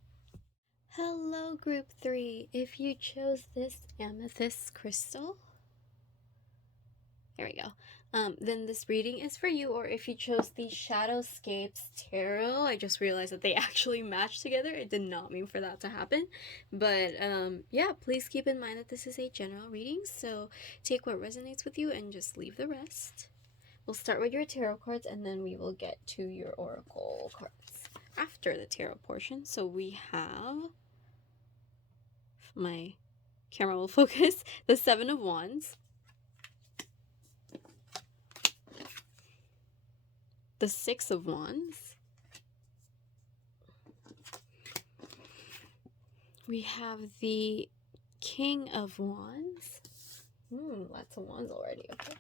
Hello, Group 3. If you chose this amethyst crystal, there we go. Then this reading is for you. Or if you chose the Shadowscapes Tarot, I just realized that they actually match together. It did not mean for that to happen. But yeah, please keep in mind that this is a general reading. So take what resonates with you and just leave the rest. We'll start with your tarot cards and then we will get to your oracle cards after the tarot portion. So we have, my camera will focus, the Seven of Wands, the Six of Wands, we have the King of Wands, lots of wands already, okay.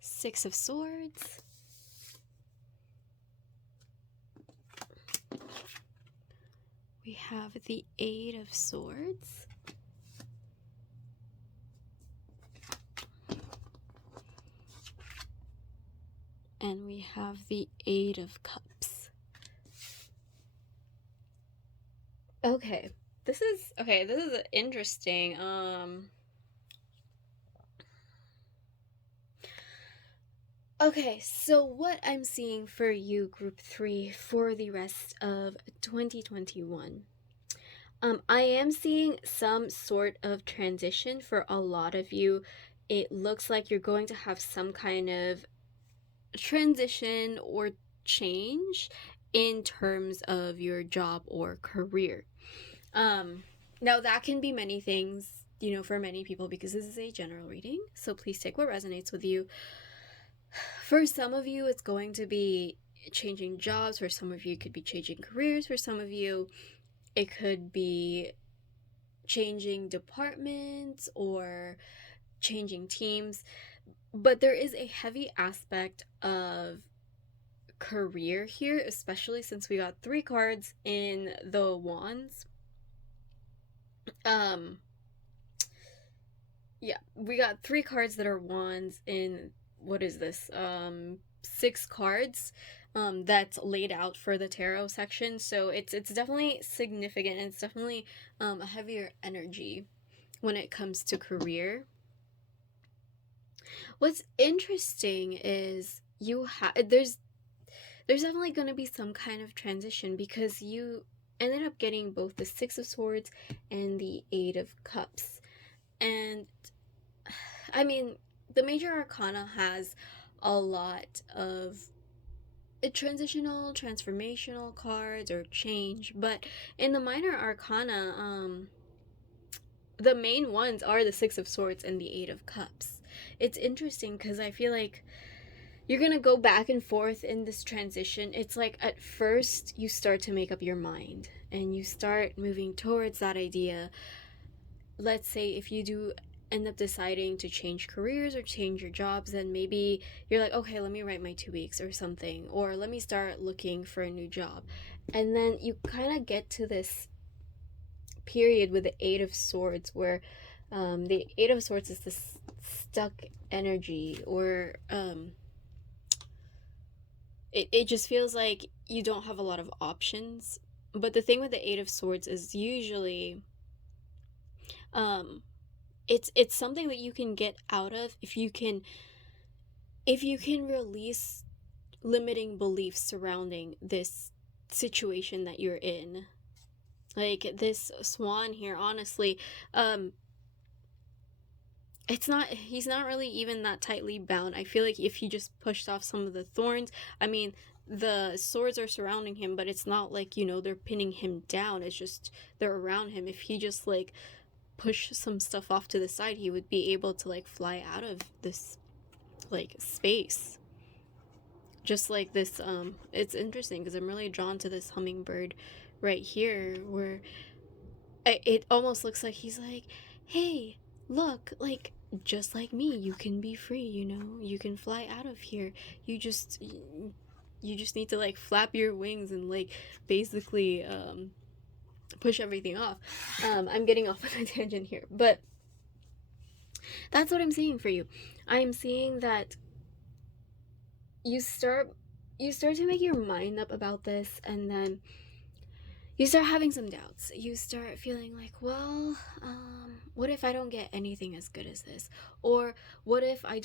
Six of Swords, we have the Eight of Swords, and we have the Eight of Cups. Okay, this is interesting. Okay, so what I'm seeing for you, Group 3, for the rest of 2021. I am seeing some sort of transition for a lot of you. It looks like you're going to have some kind of transition or change in terms of your job or career. Now that can be many things, you know, for many people, because this is a general reading, so please take what resonates with you. For some of you, it's going to be changing jobs. For some of you, it could be changing careers. For some of you, it could be changing departments or changing teams. But there is a heavy aspect of career here, especially since we got 3 cards in the wands. Yeah, we got 3 cards that are wands in, what is this, 6 cards that's laid out for the tarot section. So it's definitely significant, and it's definitely a heavier energy when it comes to career. What's interesting is there's definitely going to be some kind of transition, because you ended up getting both the Six of Swords and the Eight of Cups. And I mean, the Major Arcana has a lot of transformational cards or change, but in the Minor Arcana, the main ones are the Six of Swords and the Eight of Cups. It's interesting because I feel like you're gonna go back and forth in this transition. It's like at first you start to make up your mind and you start moving towards that idea. Let's say if you do end up deciding to change careers or change your jobs, then maybe you're like, okay, let me write my 2 weeks or something, or let me start looking for a new job. And then you kind of get to this period with the Eight of Swords where The Eight of Swords is this stuck energy, or it just feels like you don't have a lot of options. But the thing with the Eight of Swords is usually um it's something that you can get out of if you can release limiting beliefs surrounding this situation that you're in. Like this swan here, honestly, um he's not really even that tightly bound. I feel like if he just pushed off some of the thorns, I mean, the swords are surrounding him, but it's not like, they're pinning him down. It's just they're around him. If he just like push some stuff off to the side, he would be able to like fly out of this like space. Just like this, it's interesting because I'm really drawn to this hummingbird right here, where it almost looks like he's like, hey, look, like, just like me, you can be free, you can fly out of here. You just need to like flap your wings and like basically push everything off. I'm getting off on a tangent here, but that's what I'm seeing for you. I'm seeing that you start to make your mind up about this, and then you start having some doubts. You start feeling like, well, what if I don't get anything as good as this? Or what if I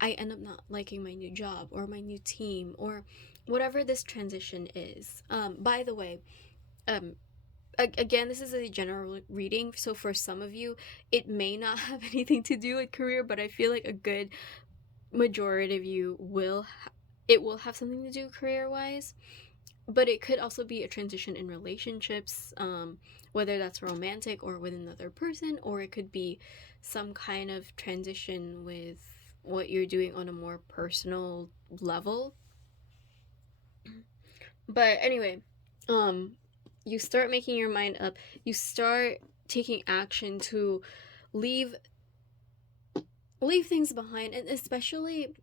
end up not liking my new job or my new team or whatever this transition is. By the way, again, this is a general reading, so for some of you, it may not have anything to do with career, but I feel like a good majority of you it will have something to do career-wise. But it could also be a transition in relationships, whether that's romantic or with another person, or it could be some kind of transition with what you're doing on a more personal level. But anyway, you start making your mind up. You start taking action to leave things behind, and especially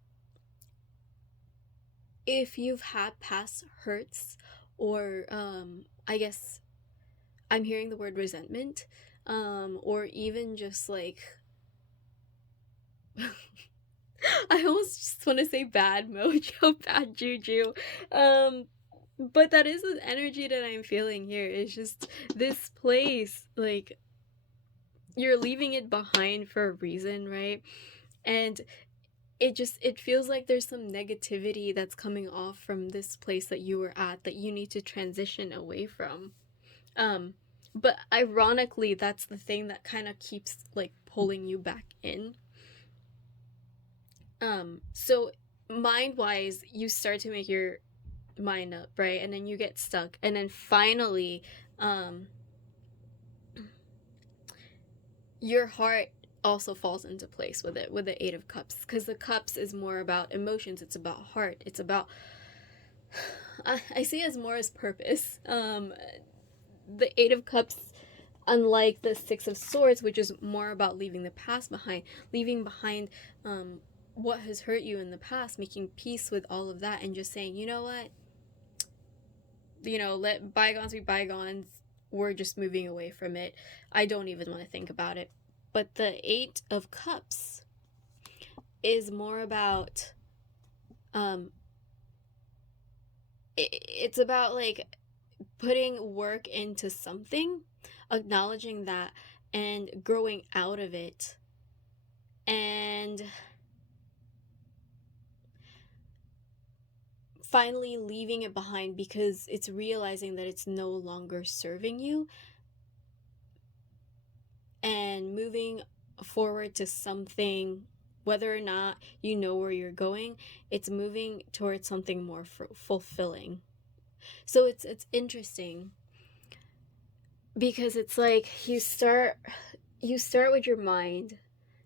if you've had past hurts, or I guess I'm hearing the word resentment, or even just like I almost just want to say bad mojo, bad juju, but that is the energy that I'm feeling here. It's just this place, like, you're leaving it behind for a reason, right? And it feels like there's some negativity that's coming off from this place that you were at that you need to transition away from. But ironically, that's the thing that kind of keeps like pulling you back in. So mind-wise, you start to make your mind up, right? And then you get stuck, and then finally, your heart also falls into place with it, with the Eight of Cups, because the Cups is more about emotions. It's about heart. It's about I see it as more as purpose. The Eight of Cups, unlike the Six of Swords, which is more about leaving the past behind, leaving behind what has hurt you in the past, making peace with all of that, and just saying, you know what, let bygones be bygones. We're just moving away from it. I don't even want to think about it. But the Eight of Cups is more about it's about like putting work into something, acknowledging that, and growing out of it, and finally leaving it behind because it's realizing that it's no longer serving you, and moving forward to something. Whether or not you know where you're going, it's moving towards something more fulfilling. So it's interesting because it's like you start with your mind,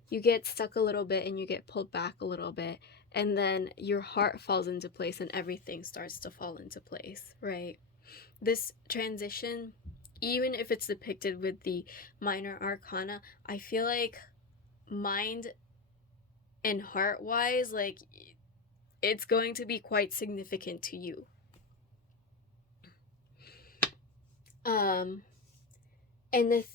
you get stuck a little bit and you get pulled back a little bit, and then your heart falls into place and everything starts to fall into place, right? This transition, even if it's depicted with the minor arcana, I feel like mind and heart wise, like, it's going to be quite significant to you. And the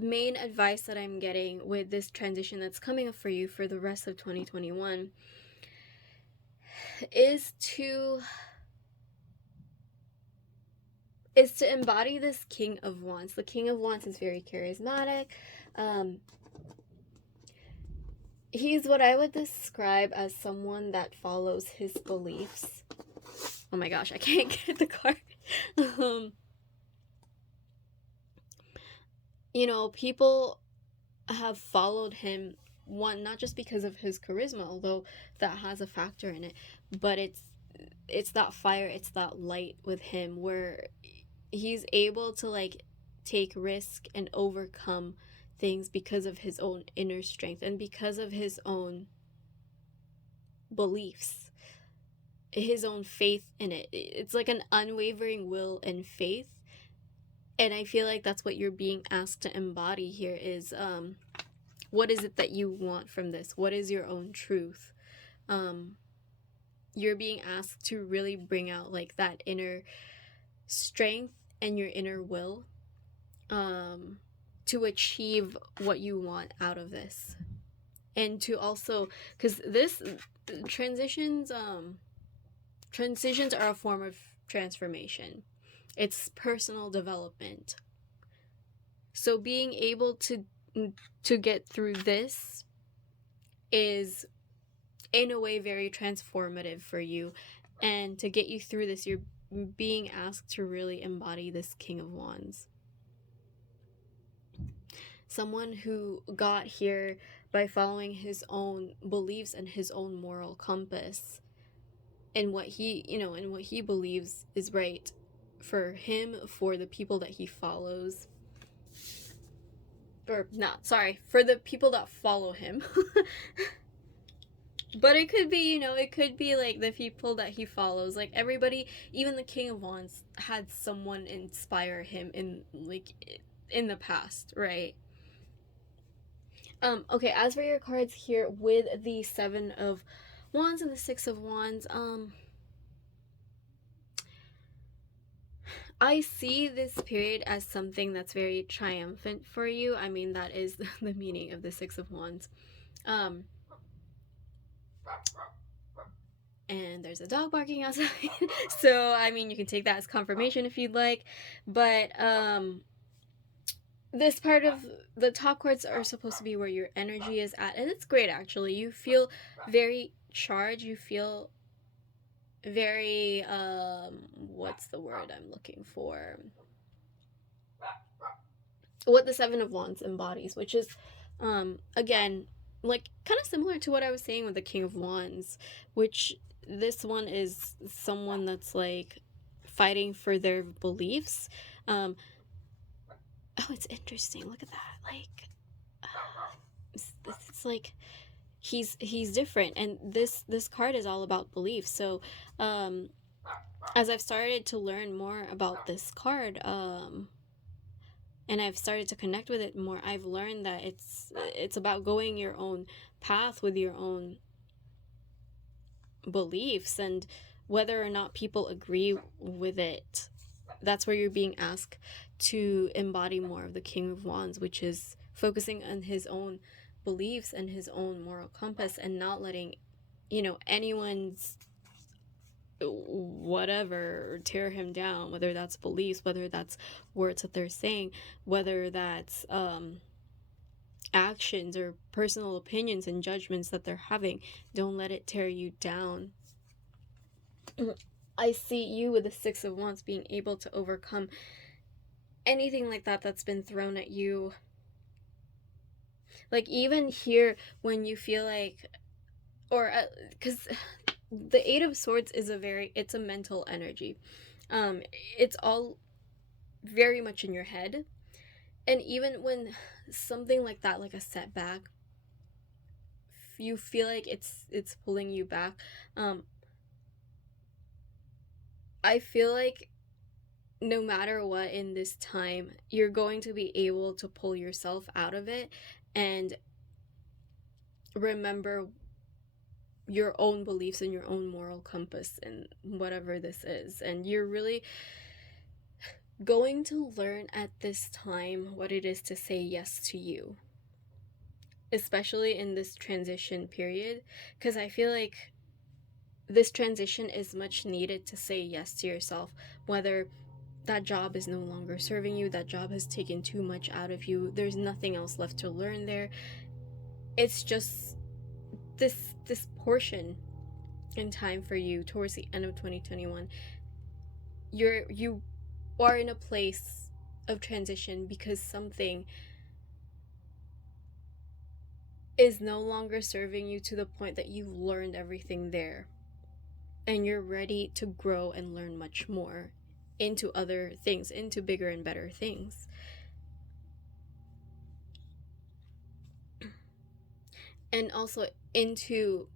main advice that I'm getting with this transition that's coming up for you for the rest of 2021 is to embody this King of Wands. The King of Wands is very charismatic. He's what I would describe as someone that follows his beliefs. Oh my gosh, I can't get the card. You know, people have followed him, one, not just because of his charisma, although that has a factor in it, but it's that fire, it's that light with him where he's able to like take risk and overcome things because of his own inner strength and because of his own beliefs, his own faith in it. It's like an unwavering will and faith. And I feel like that's what you're being asked to embody here is what is it that you want from this? What is your own truth? You're being asked to really bring out like that inner strength and your inner will to achieve what you want out of this. And to also, because this transitions are a form of transformation. It's personal development. So being able to get through this is in a way very transformative for you, and to get you through this you're being asked to really embody this King of Wands. Someone who got here by following his own beliefs and his own moral compass and what he believes is right for him, for the people that he follows, or not, sorry, for the people that follow him. But it could be, it could be like the people that he follows. Like everybody, even the King of Wands had someone inspire him in the past, right? Okay, as for your cards here with the Seven of Wands and the Six of Wands, I see this period as something that's very triumphant for you. I mean, that is the meaning of the Six of Wands. And there's a dog barking outside. So, I mean, you can take that as confirmation if you'd like. But, this part of the top cards are supposed to be where your energy is at. And it's great, actually. You feel very charged. You feel very, what's the word I'm looking for? What the Seven of Wands embodies, which is, again, like kind of similar to what I was saying with the King of Wands, which this one is someone that's like fighting for their beliefs. Oh, it's interesting. Look at that. Like, it's like he's different, and this card is all about belief. So, as I've started to learn more about this card, and I've started to connect with it more, I've learned that it's about going your own path with your own beliefs, and whether or not people agree with it, that's where you're being asked to embody more of the King of Wands, which is focusing on his own beliefs and his own moral compass, and not letting anyone's whatever tear him down, whether that's beliefs, whether that's words that they're saying, whether that's actions or personal opinions and judgments that they're having. Don't let it tear you down. I see you with the Six of Wands being able to overcome anything like that that's been thrown at you. Like even here, when you feel like, or because the Eight of Swords is it's a mental energy. It's all very much in your head. And even when something like that, like a setback, you feel like it's pulling you back, I feel like no matter what in this time, you're going to be able to pull yourself out of it and remember your own beliefs and your own moral compass and whatever this is. And you're really, going to learn at this time what it is to say yes to you, especially in this transition period, because I feel like this transition is much needed to say yes to yourself, whether that job is no longer serving you, that job has taken too much out of you, there's nothing else left to learn there. It's just this portion in time for you towards the end of 2021. You are in a place of transition because something is no longer serving you to the point that you've learned everything there, and you're ready to grow and learn much more into other things, into bigger and better things. And also into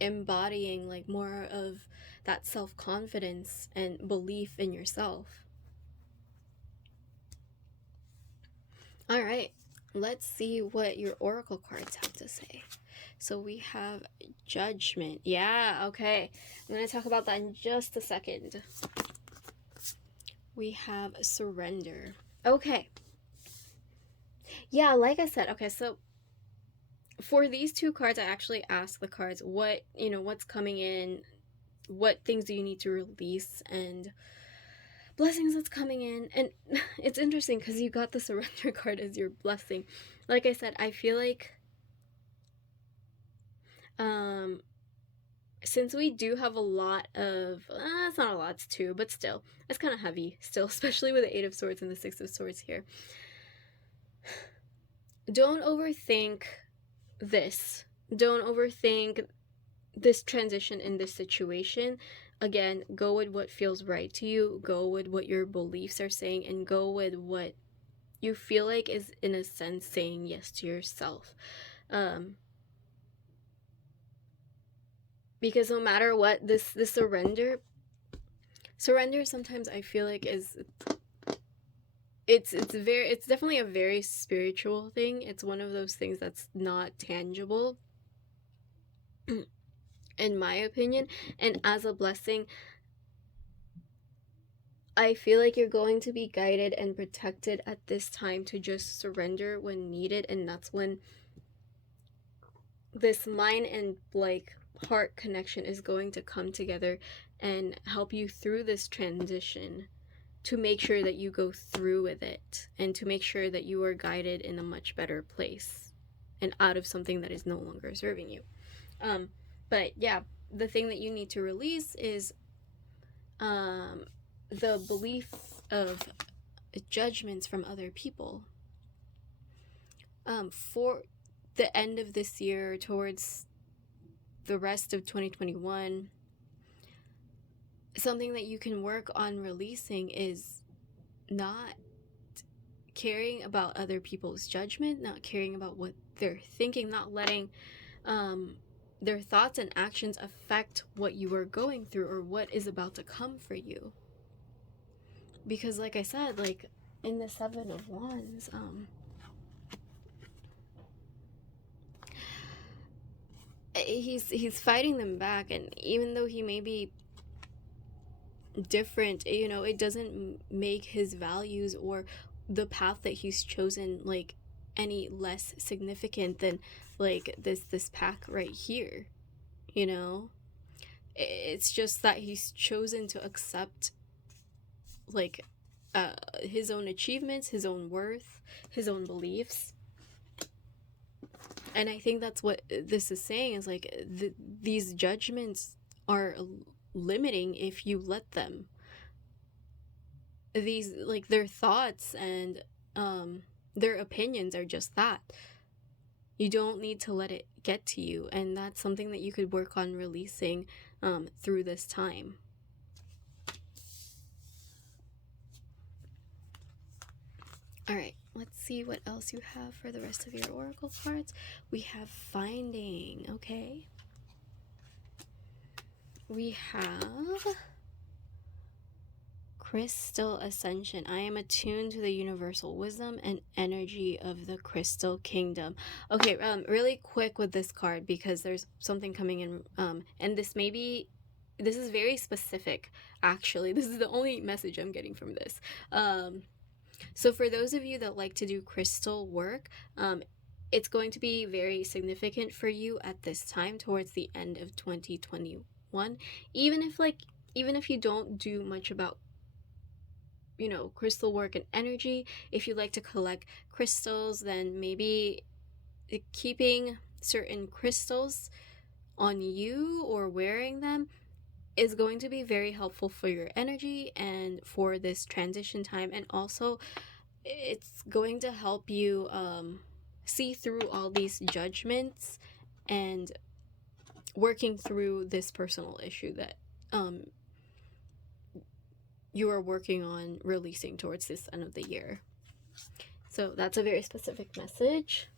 embodying like more of that self-confidence and belief in yourself. All right, let's see what your oracle cards have to say. So we have Judgment. Yeah, okay. I'm going to talk about that in just a second. We have Surrender. Okay. Yeah, like I said, okay, so for these two cards, I actually asked the cards what, what's coming in, what things do you need to release, and blessings that's coming in. And it's interesting because you got the Surrender card as your blessing. Like I said, I feel like since we do have a lot of it's not a lot, it's two, but still it's kind of heavy still, especially with the Eight of Swords and the Six of Swords here. Don't overthink this. Don't overthink this transition in this situation. Again, go with what feels right to you, go with what your beliefs are saying, and go with what you feel like is, in a sense, saying yes to yourself. Because no matter what, this surrender sometimes I feel like is it's definitely a very spiritual thing. It's one of those things that's not tangible in my opinion. And as a blessing, I feel like you're going to be guided and protected at this time to just surrender when needed. And that's when this mind and like heart connection is going to come together and help you through this transition, to make sure that you go through with it and to make sure that you are guided in a much better place and out of something that is no longer serving you. But yeah, the thing that you need to release is the belief of judgments from other people. For the end of this year, towards the rest of 2021, something that you can work on releasing is not caring about other people's judgment, not caring about what they're thinking, not letting their thoughts and actions affect what you are going through or what is about to come for you. Because like I said, like in the Seven of Wands, he's fighting them back, and even though he may be different, it doesn't make his values or the path that he's chosen like any less significant than like this pack right here. It's just that he's chosen to accept like his own achievements, his own worth, his own beliefs. And I think that's what this is saying, is like these judgments are limiting if you let them. These, like, their thoughts and their opinions are just that. You don't need to let it get to you, and that's something that you could work on releasing through this time. All right, let's see what else you have for the rest of your oracle cards. We have Finding, okay? We have Crystal Ascension. I am attuned to the universal wisdom and energy of the Crystal Kingdom. Okay, really quick with this card, because there's something coming in, and this may be this is very specific, actually. This is the only message I'm getting from this. So for those of you that like to do crystal work, it's going to be very significant for you at this time towards the end of 2021. Even if you don't do much about, crystal work and energy, if you like to collect crystals, then maybe keeping certain crystals on you or wearing them is going to be very helpful for your energy and for this transition time. And also, it's going to help you see through all these judgments and working through this personal issue that you are working on releasing towards this end of the year. So that's a very specific message.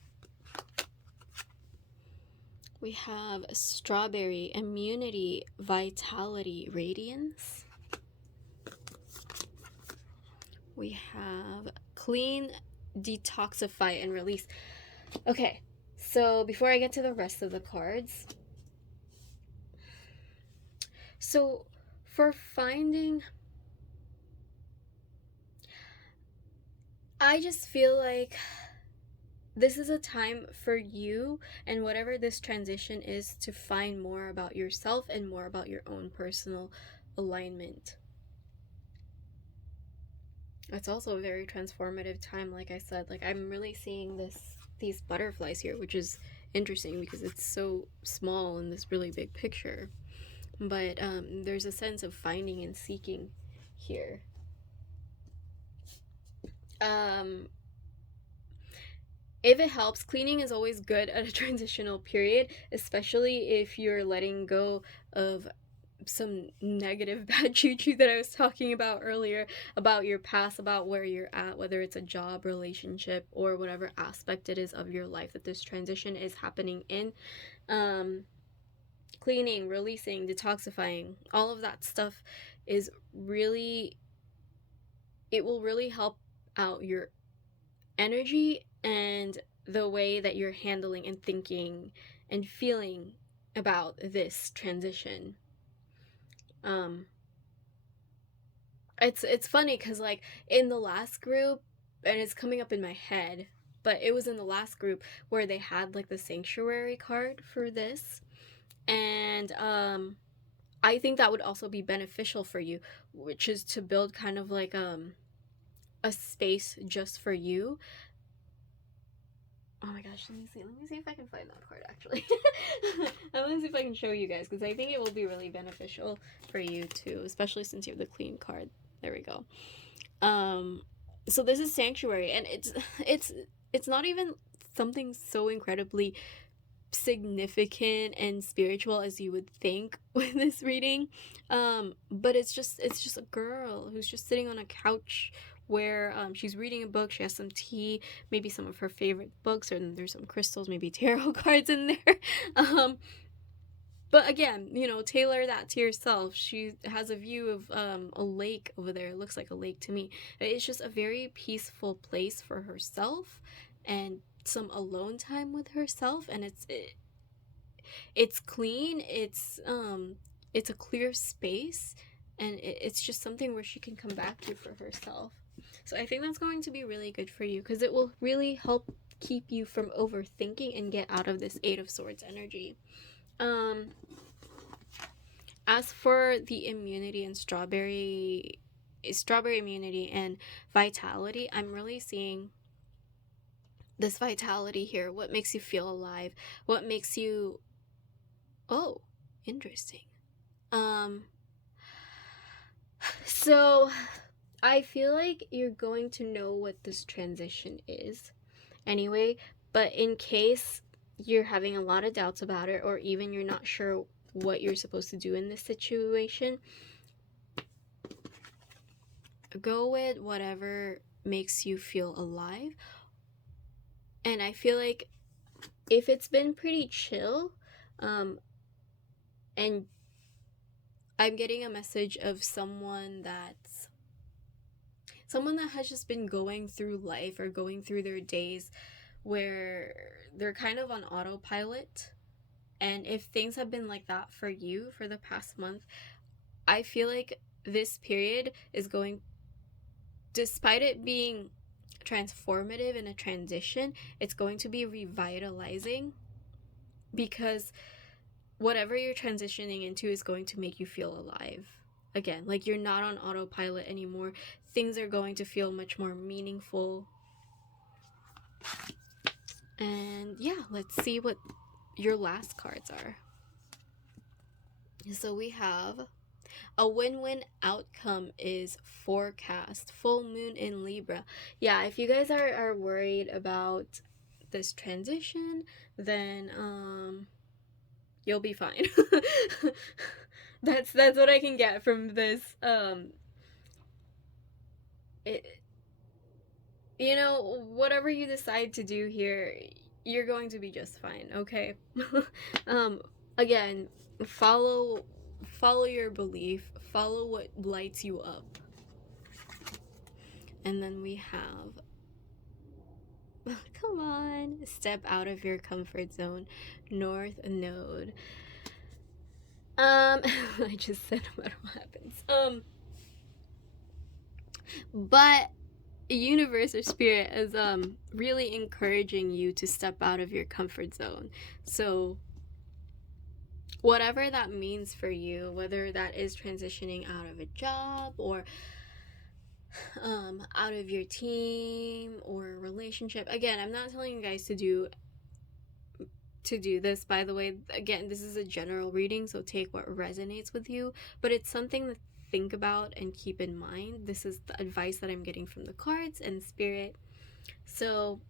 We have strawberry, immunity, vitality, radiance. We have clean, detoxify, and release. Okay, so before I get to the rest of the cards, so for finding, I just feel like this is a time for you and whatever this transition is to find more about yourself and more about your own personal alignment. It's also a very transformative time, like I said. Like, I'm really seeing these butterflies here, which is interesting because it's so small in this really big picture. But there's a sense of finding and seeking here. If it helps, cleaning is always good at a transitional period, especially if you're letting go of some negative bad juju that I was talking about earlier, about your past, about where you're at, whether it's a job, relationship, or whatever aspect it is of your life that this transition is happening in. Cleaning, releasing, detoxifying, all of that stuff is really, it will really help out your energy and the way that you're handling and thinking and feeling about this transition. It's funny because, like, in the last group, and it's coming up in my head, but it was in the last group where they had like the sanctuary card for this, and I think that would also be beneficial for you, which is to build kind of like a space just for you. Oh my gosh, let me see if I can find that card, actually. I want to see if I can show you guys, because I think it will be really beneficial for you too, especially since you have the Queen card. There we go. So this is Sanctuary, and it's not even something so incredibly significant and spiritual as you would think with this reading, but it's just a girl who's just sitting on a couch where she's reading a book. She has some tea, maybe some of her favorite books, or there's some crystals, maybe tarot cards in there. But again, tailor that to yourself. She has a view of a lake over there. It looks like a lake to me. It's just a very peaceful place for herself and some alone time with herself, and it's clean. It's a clear space, and it's just something where she can come back to for herself. So I think that's going to be really good for you, because it will really help keep you from overthinking and get out of this Eight of Swords energy. As for the immunity and strawberry immunity and vitality, I'm really seeing this vitality here. What makes you feel alive? What makes you... Oh, interesting. So I feel like you're going to know what this transition is anyway, but in case you're having a lot of doubts about it, or even you're not sure what you're supposed to do in this situation, go with whatever makes you feel alive. And I feel like if it's been pretty chill, and I'm getting a message of someone that has just been going through life or going through their days where they're kind of on autopilot, And if things have been like that for you for the past month, I feel like this period is going, despite it being transformative and a transition, it's going to be revitalizing, because whatever you're transitioning into is going to make you feel alive again. Like, you're not on autopilot anymore. Things are going to feel much more meaningful. And yeah, let's see what your last cards are. So we have a win-win outcome is forecast, full moon in Libra. Yeah, if you guys are worried about this transition, then you'll be fine. That's what I can get from this. You know, whatever you decide to do here, you're going to be just fine, okay? Again, follow your belief, follow what lights you up. And then we have, come on, step out of your comfort zone, North Node. I just said what happens. But universe or spirit is really encouraging you to step out of your comfort zone. So whatever that means for you, whether that is transitioning out of a job or out of your team or a relationship. Again, I'm not telling you guys to do this, by the way. Again, this is a general reading, so take what resonates with you, but it's something to think about and keep in mind. This is the advice that I'm getting from the cards and spirit. So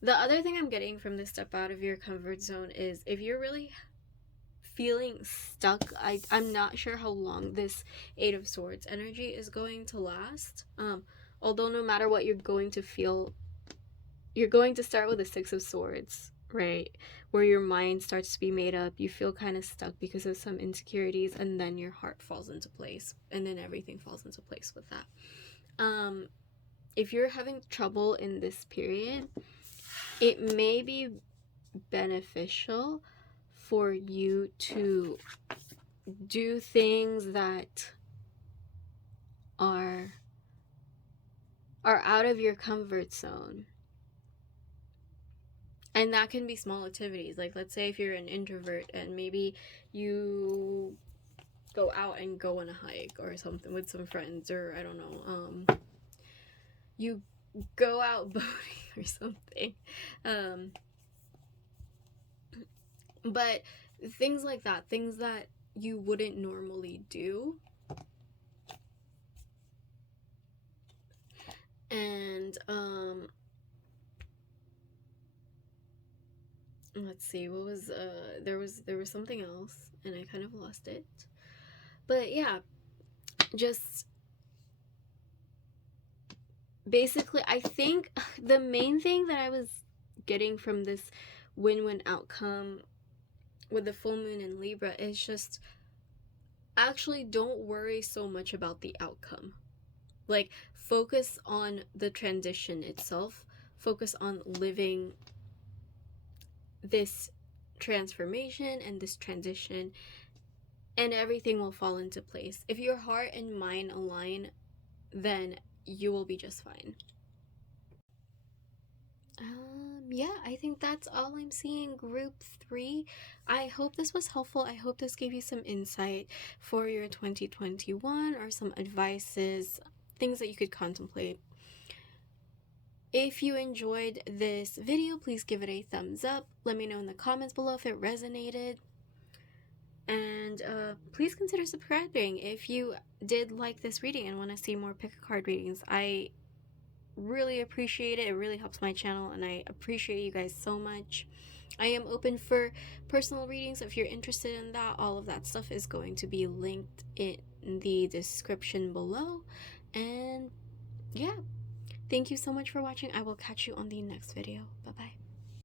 the other thing I'm getting from this step out of your comfort zone is, if you're really feeling stuck, I'm not sure how long this Eight of Swords energy is going to last. Although no matter what you're going to feel, you're going to start with the Six of Swords, right? Where your mind starts to be made up. You feel kind of stuck because of some insecurities, and then your heart falls into place, and then everything falls into place with that. If you're having trouble in this period, it may be beneficial for you to do things that are out of your comfort zone. And that can be small activities. Like, let's say if you're an introvert and maybe you go out and go on a hike or something with some friends, or I don't know, you go out boating or something. But things like that, things that you wouldn't normally do. And let's see, what was there was something else and I kind of lost it. But yeah, just basically, I think the main thing that I was getting from this win-win outcome with the full moon in Libra is just, actually don't worry so much about the outcome. Like, focus on the transition itself. Focus on living this transformation and this transition, and everything will fall into place. If your heart and mind align, then you will be just fine. Yeah, I think that's all I'm seeing, group 3. I hope this was helpful. I hope this gave you some insight for your 2021, or some advices, things that you could contemplate. If you enjoyed this video, please give it a thumbs up. Let me know in the comments below if it resonated. And please consider subscribing if you did like this reading and want to see more pick a card readings. I really appreciate it. It really helps my channel, and I appreciate you guys so much. I am open for personal readings. If you're interested in that, all of that stuff is going to be linked in the description below. And yeah, thank you so much for watching. I will catch you on the next video. Bye bye.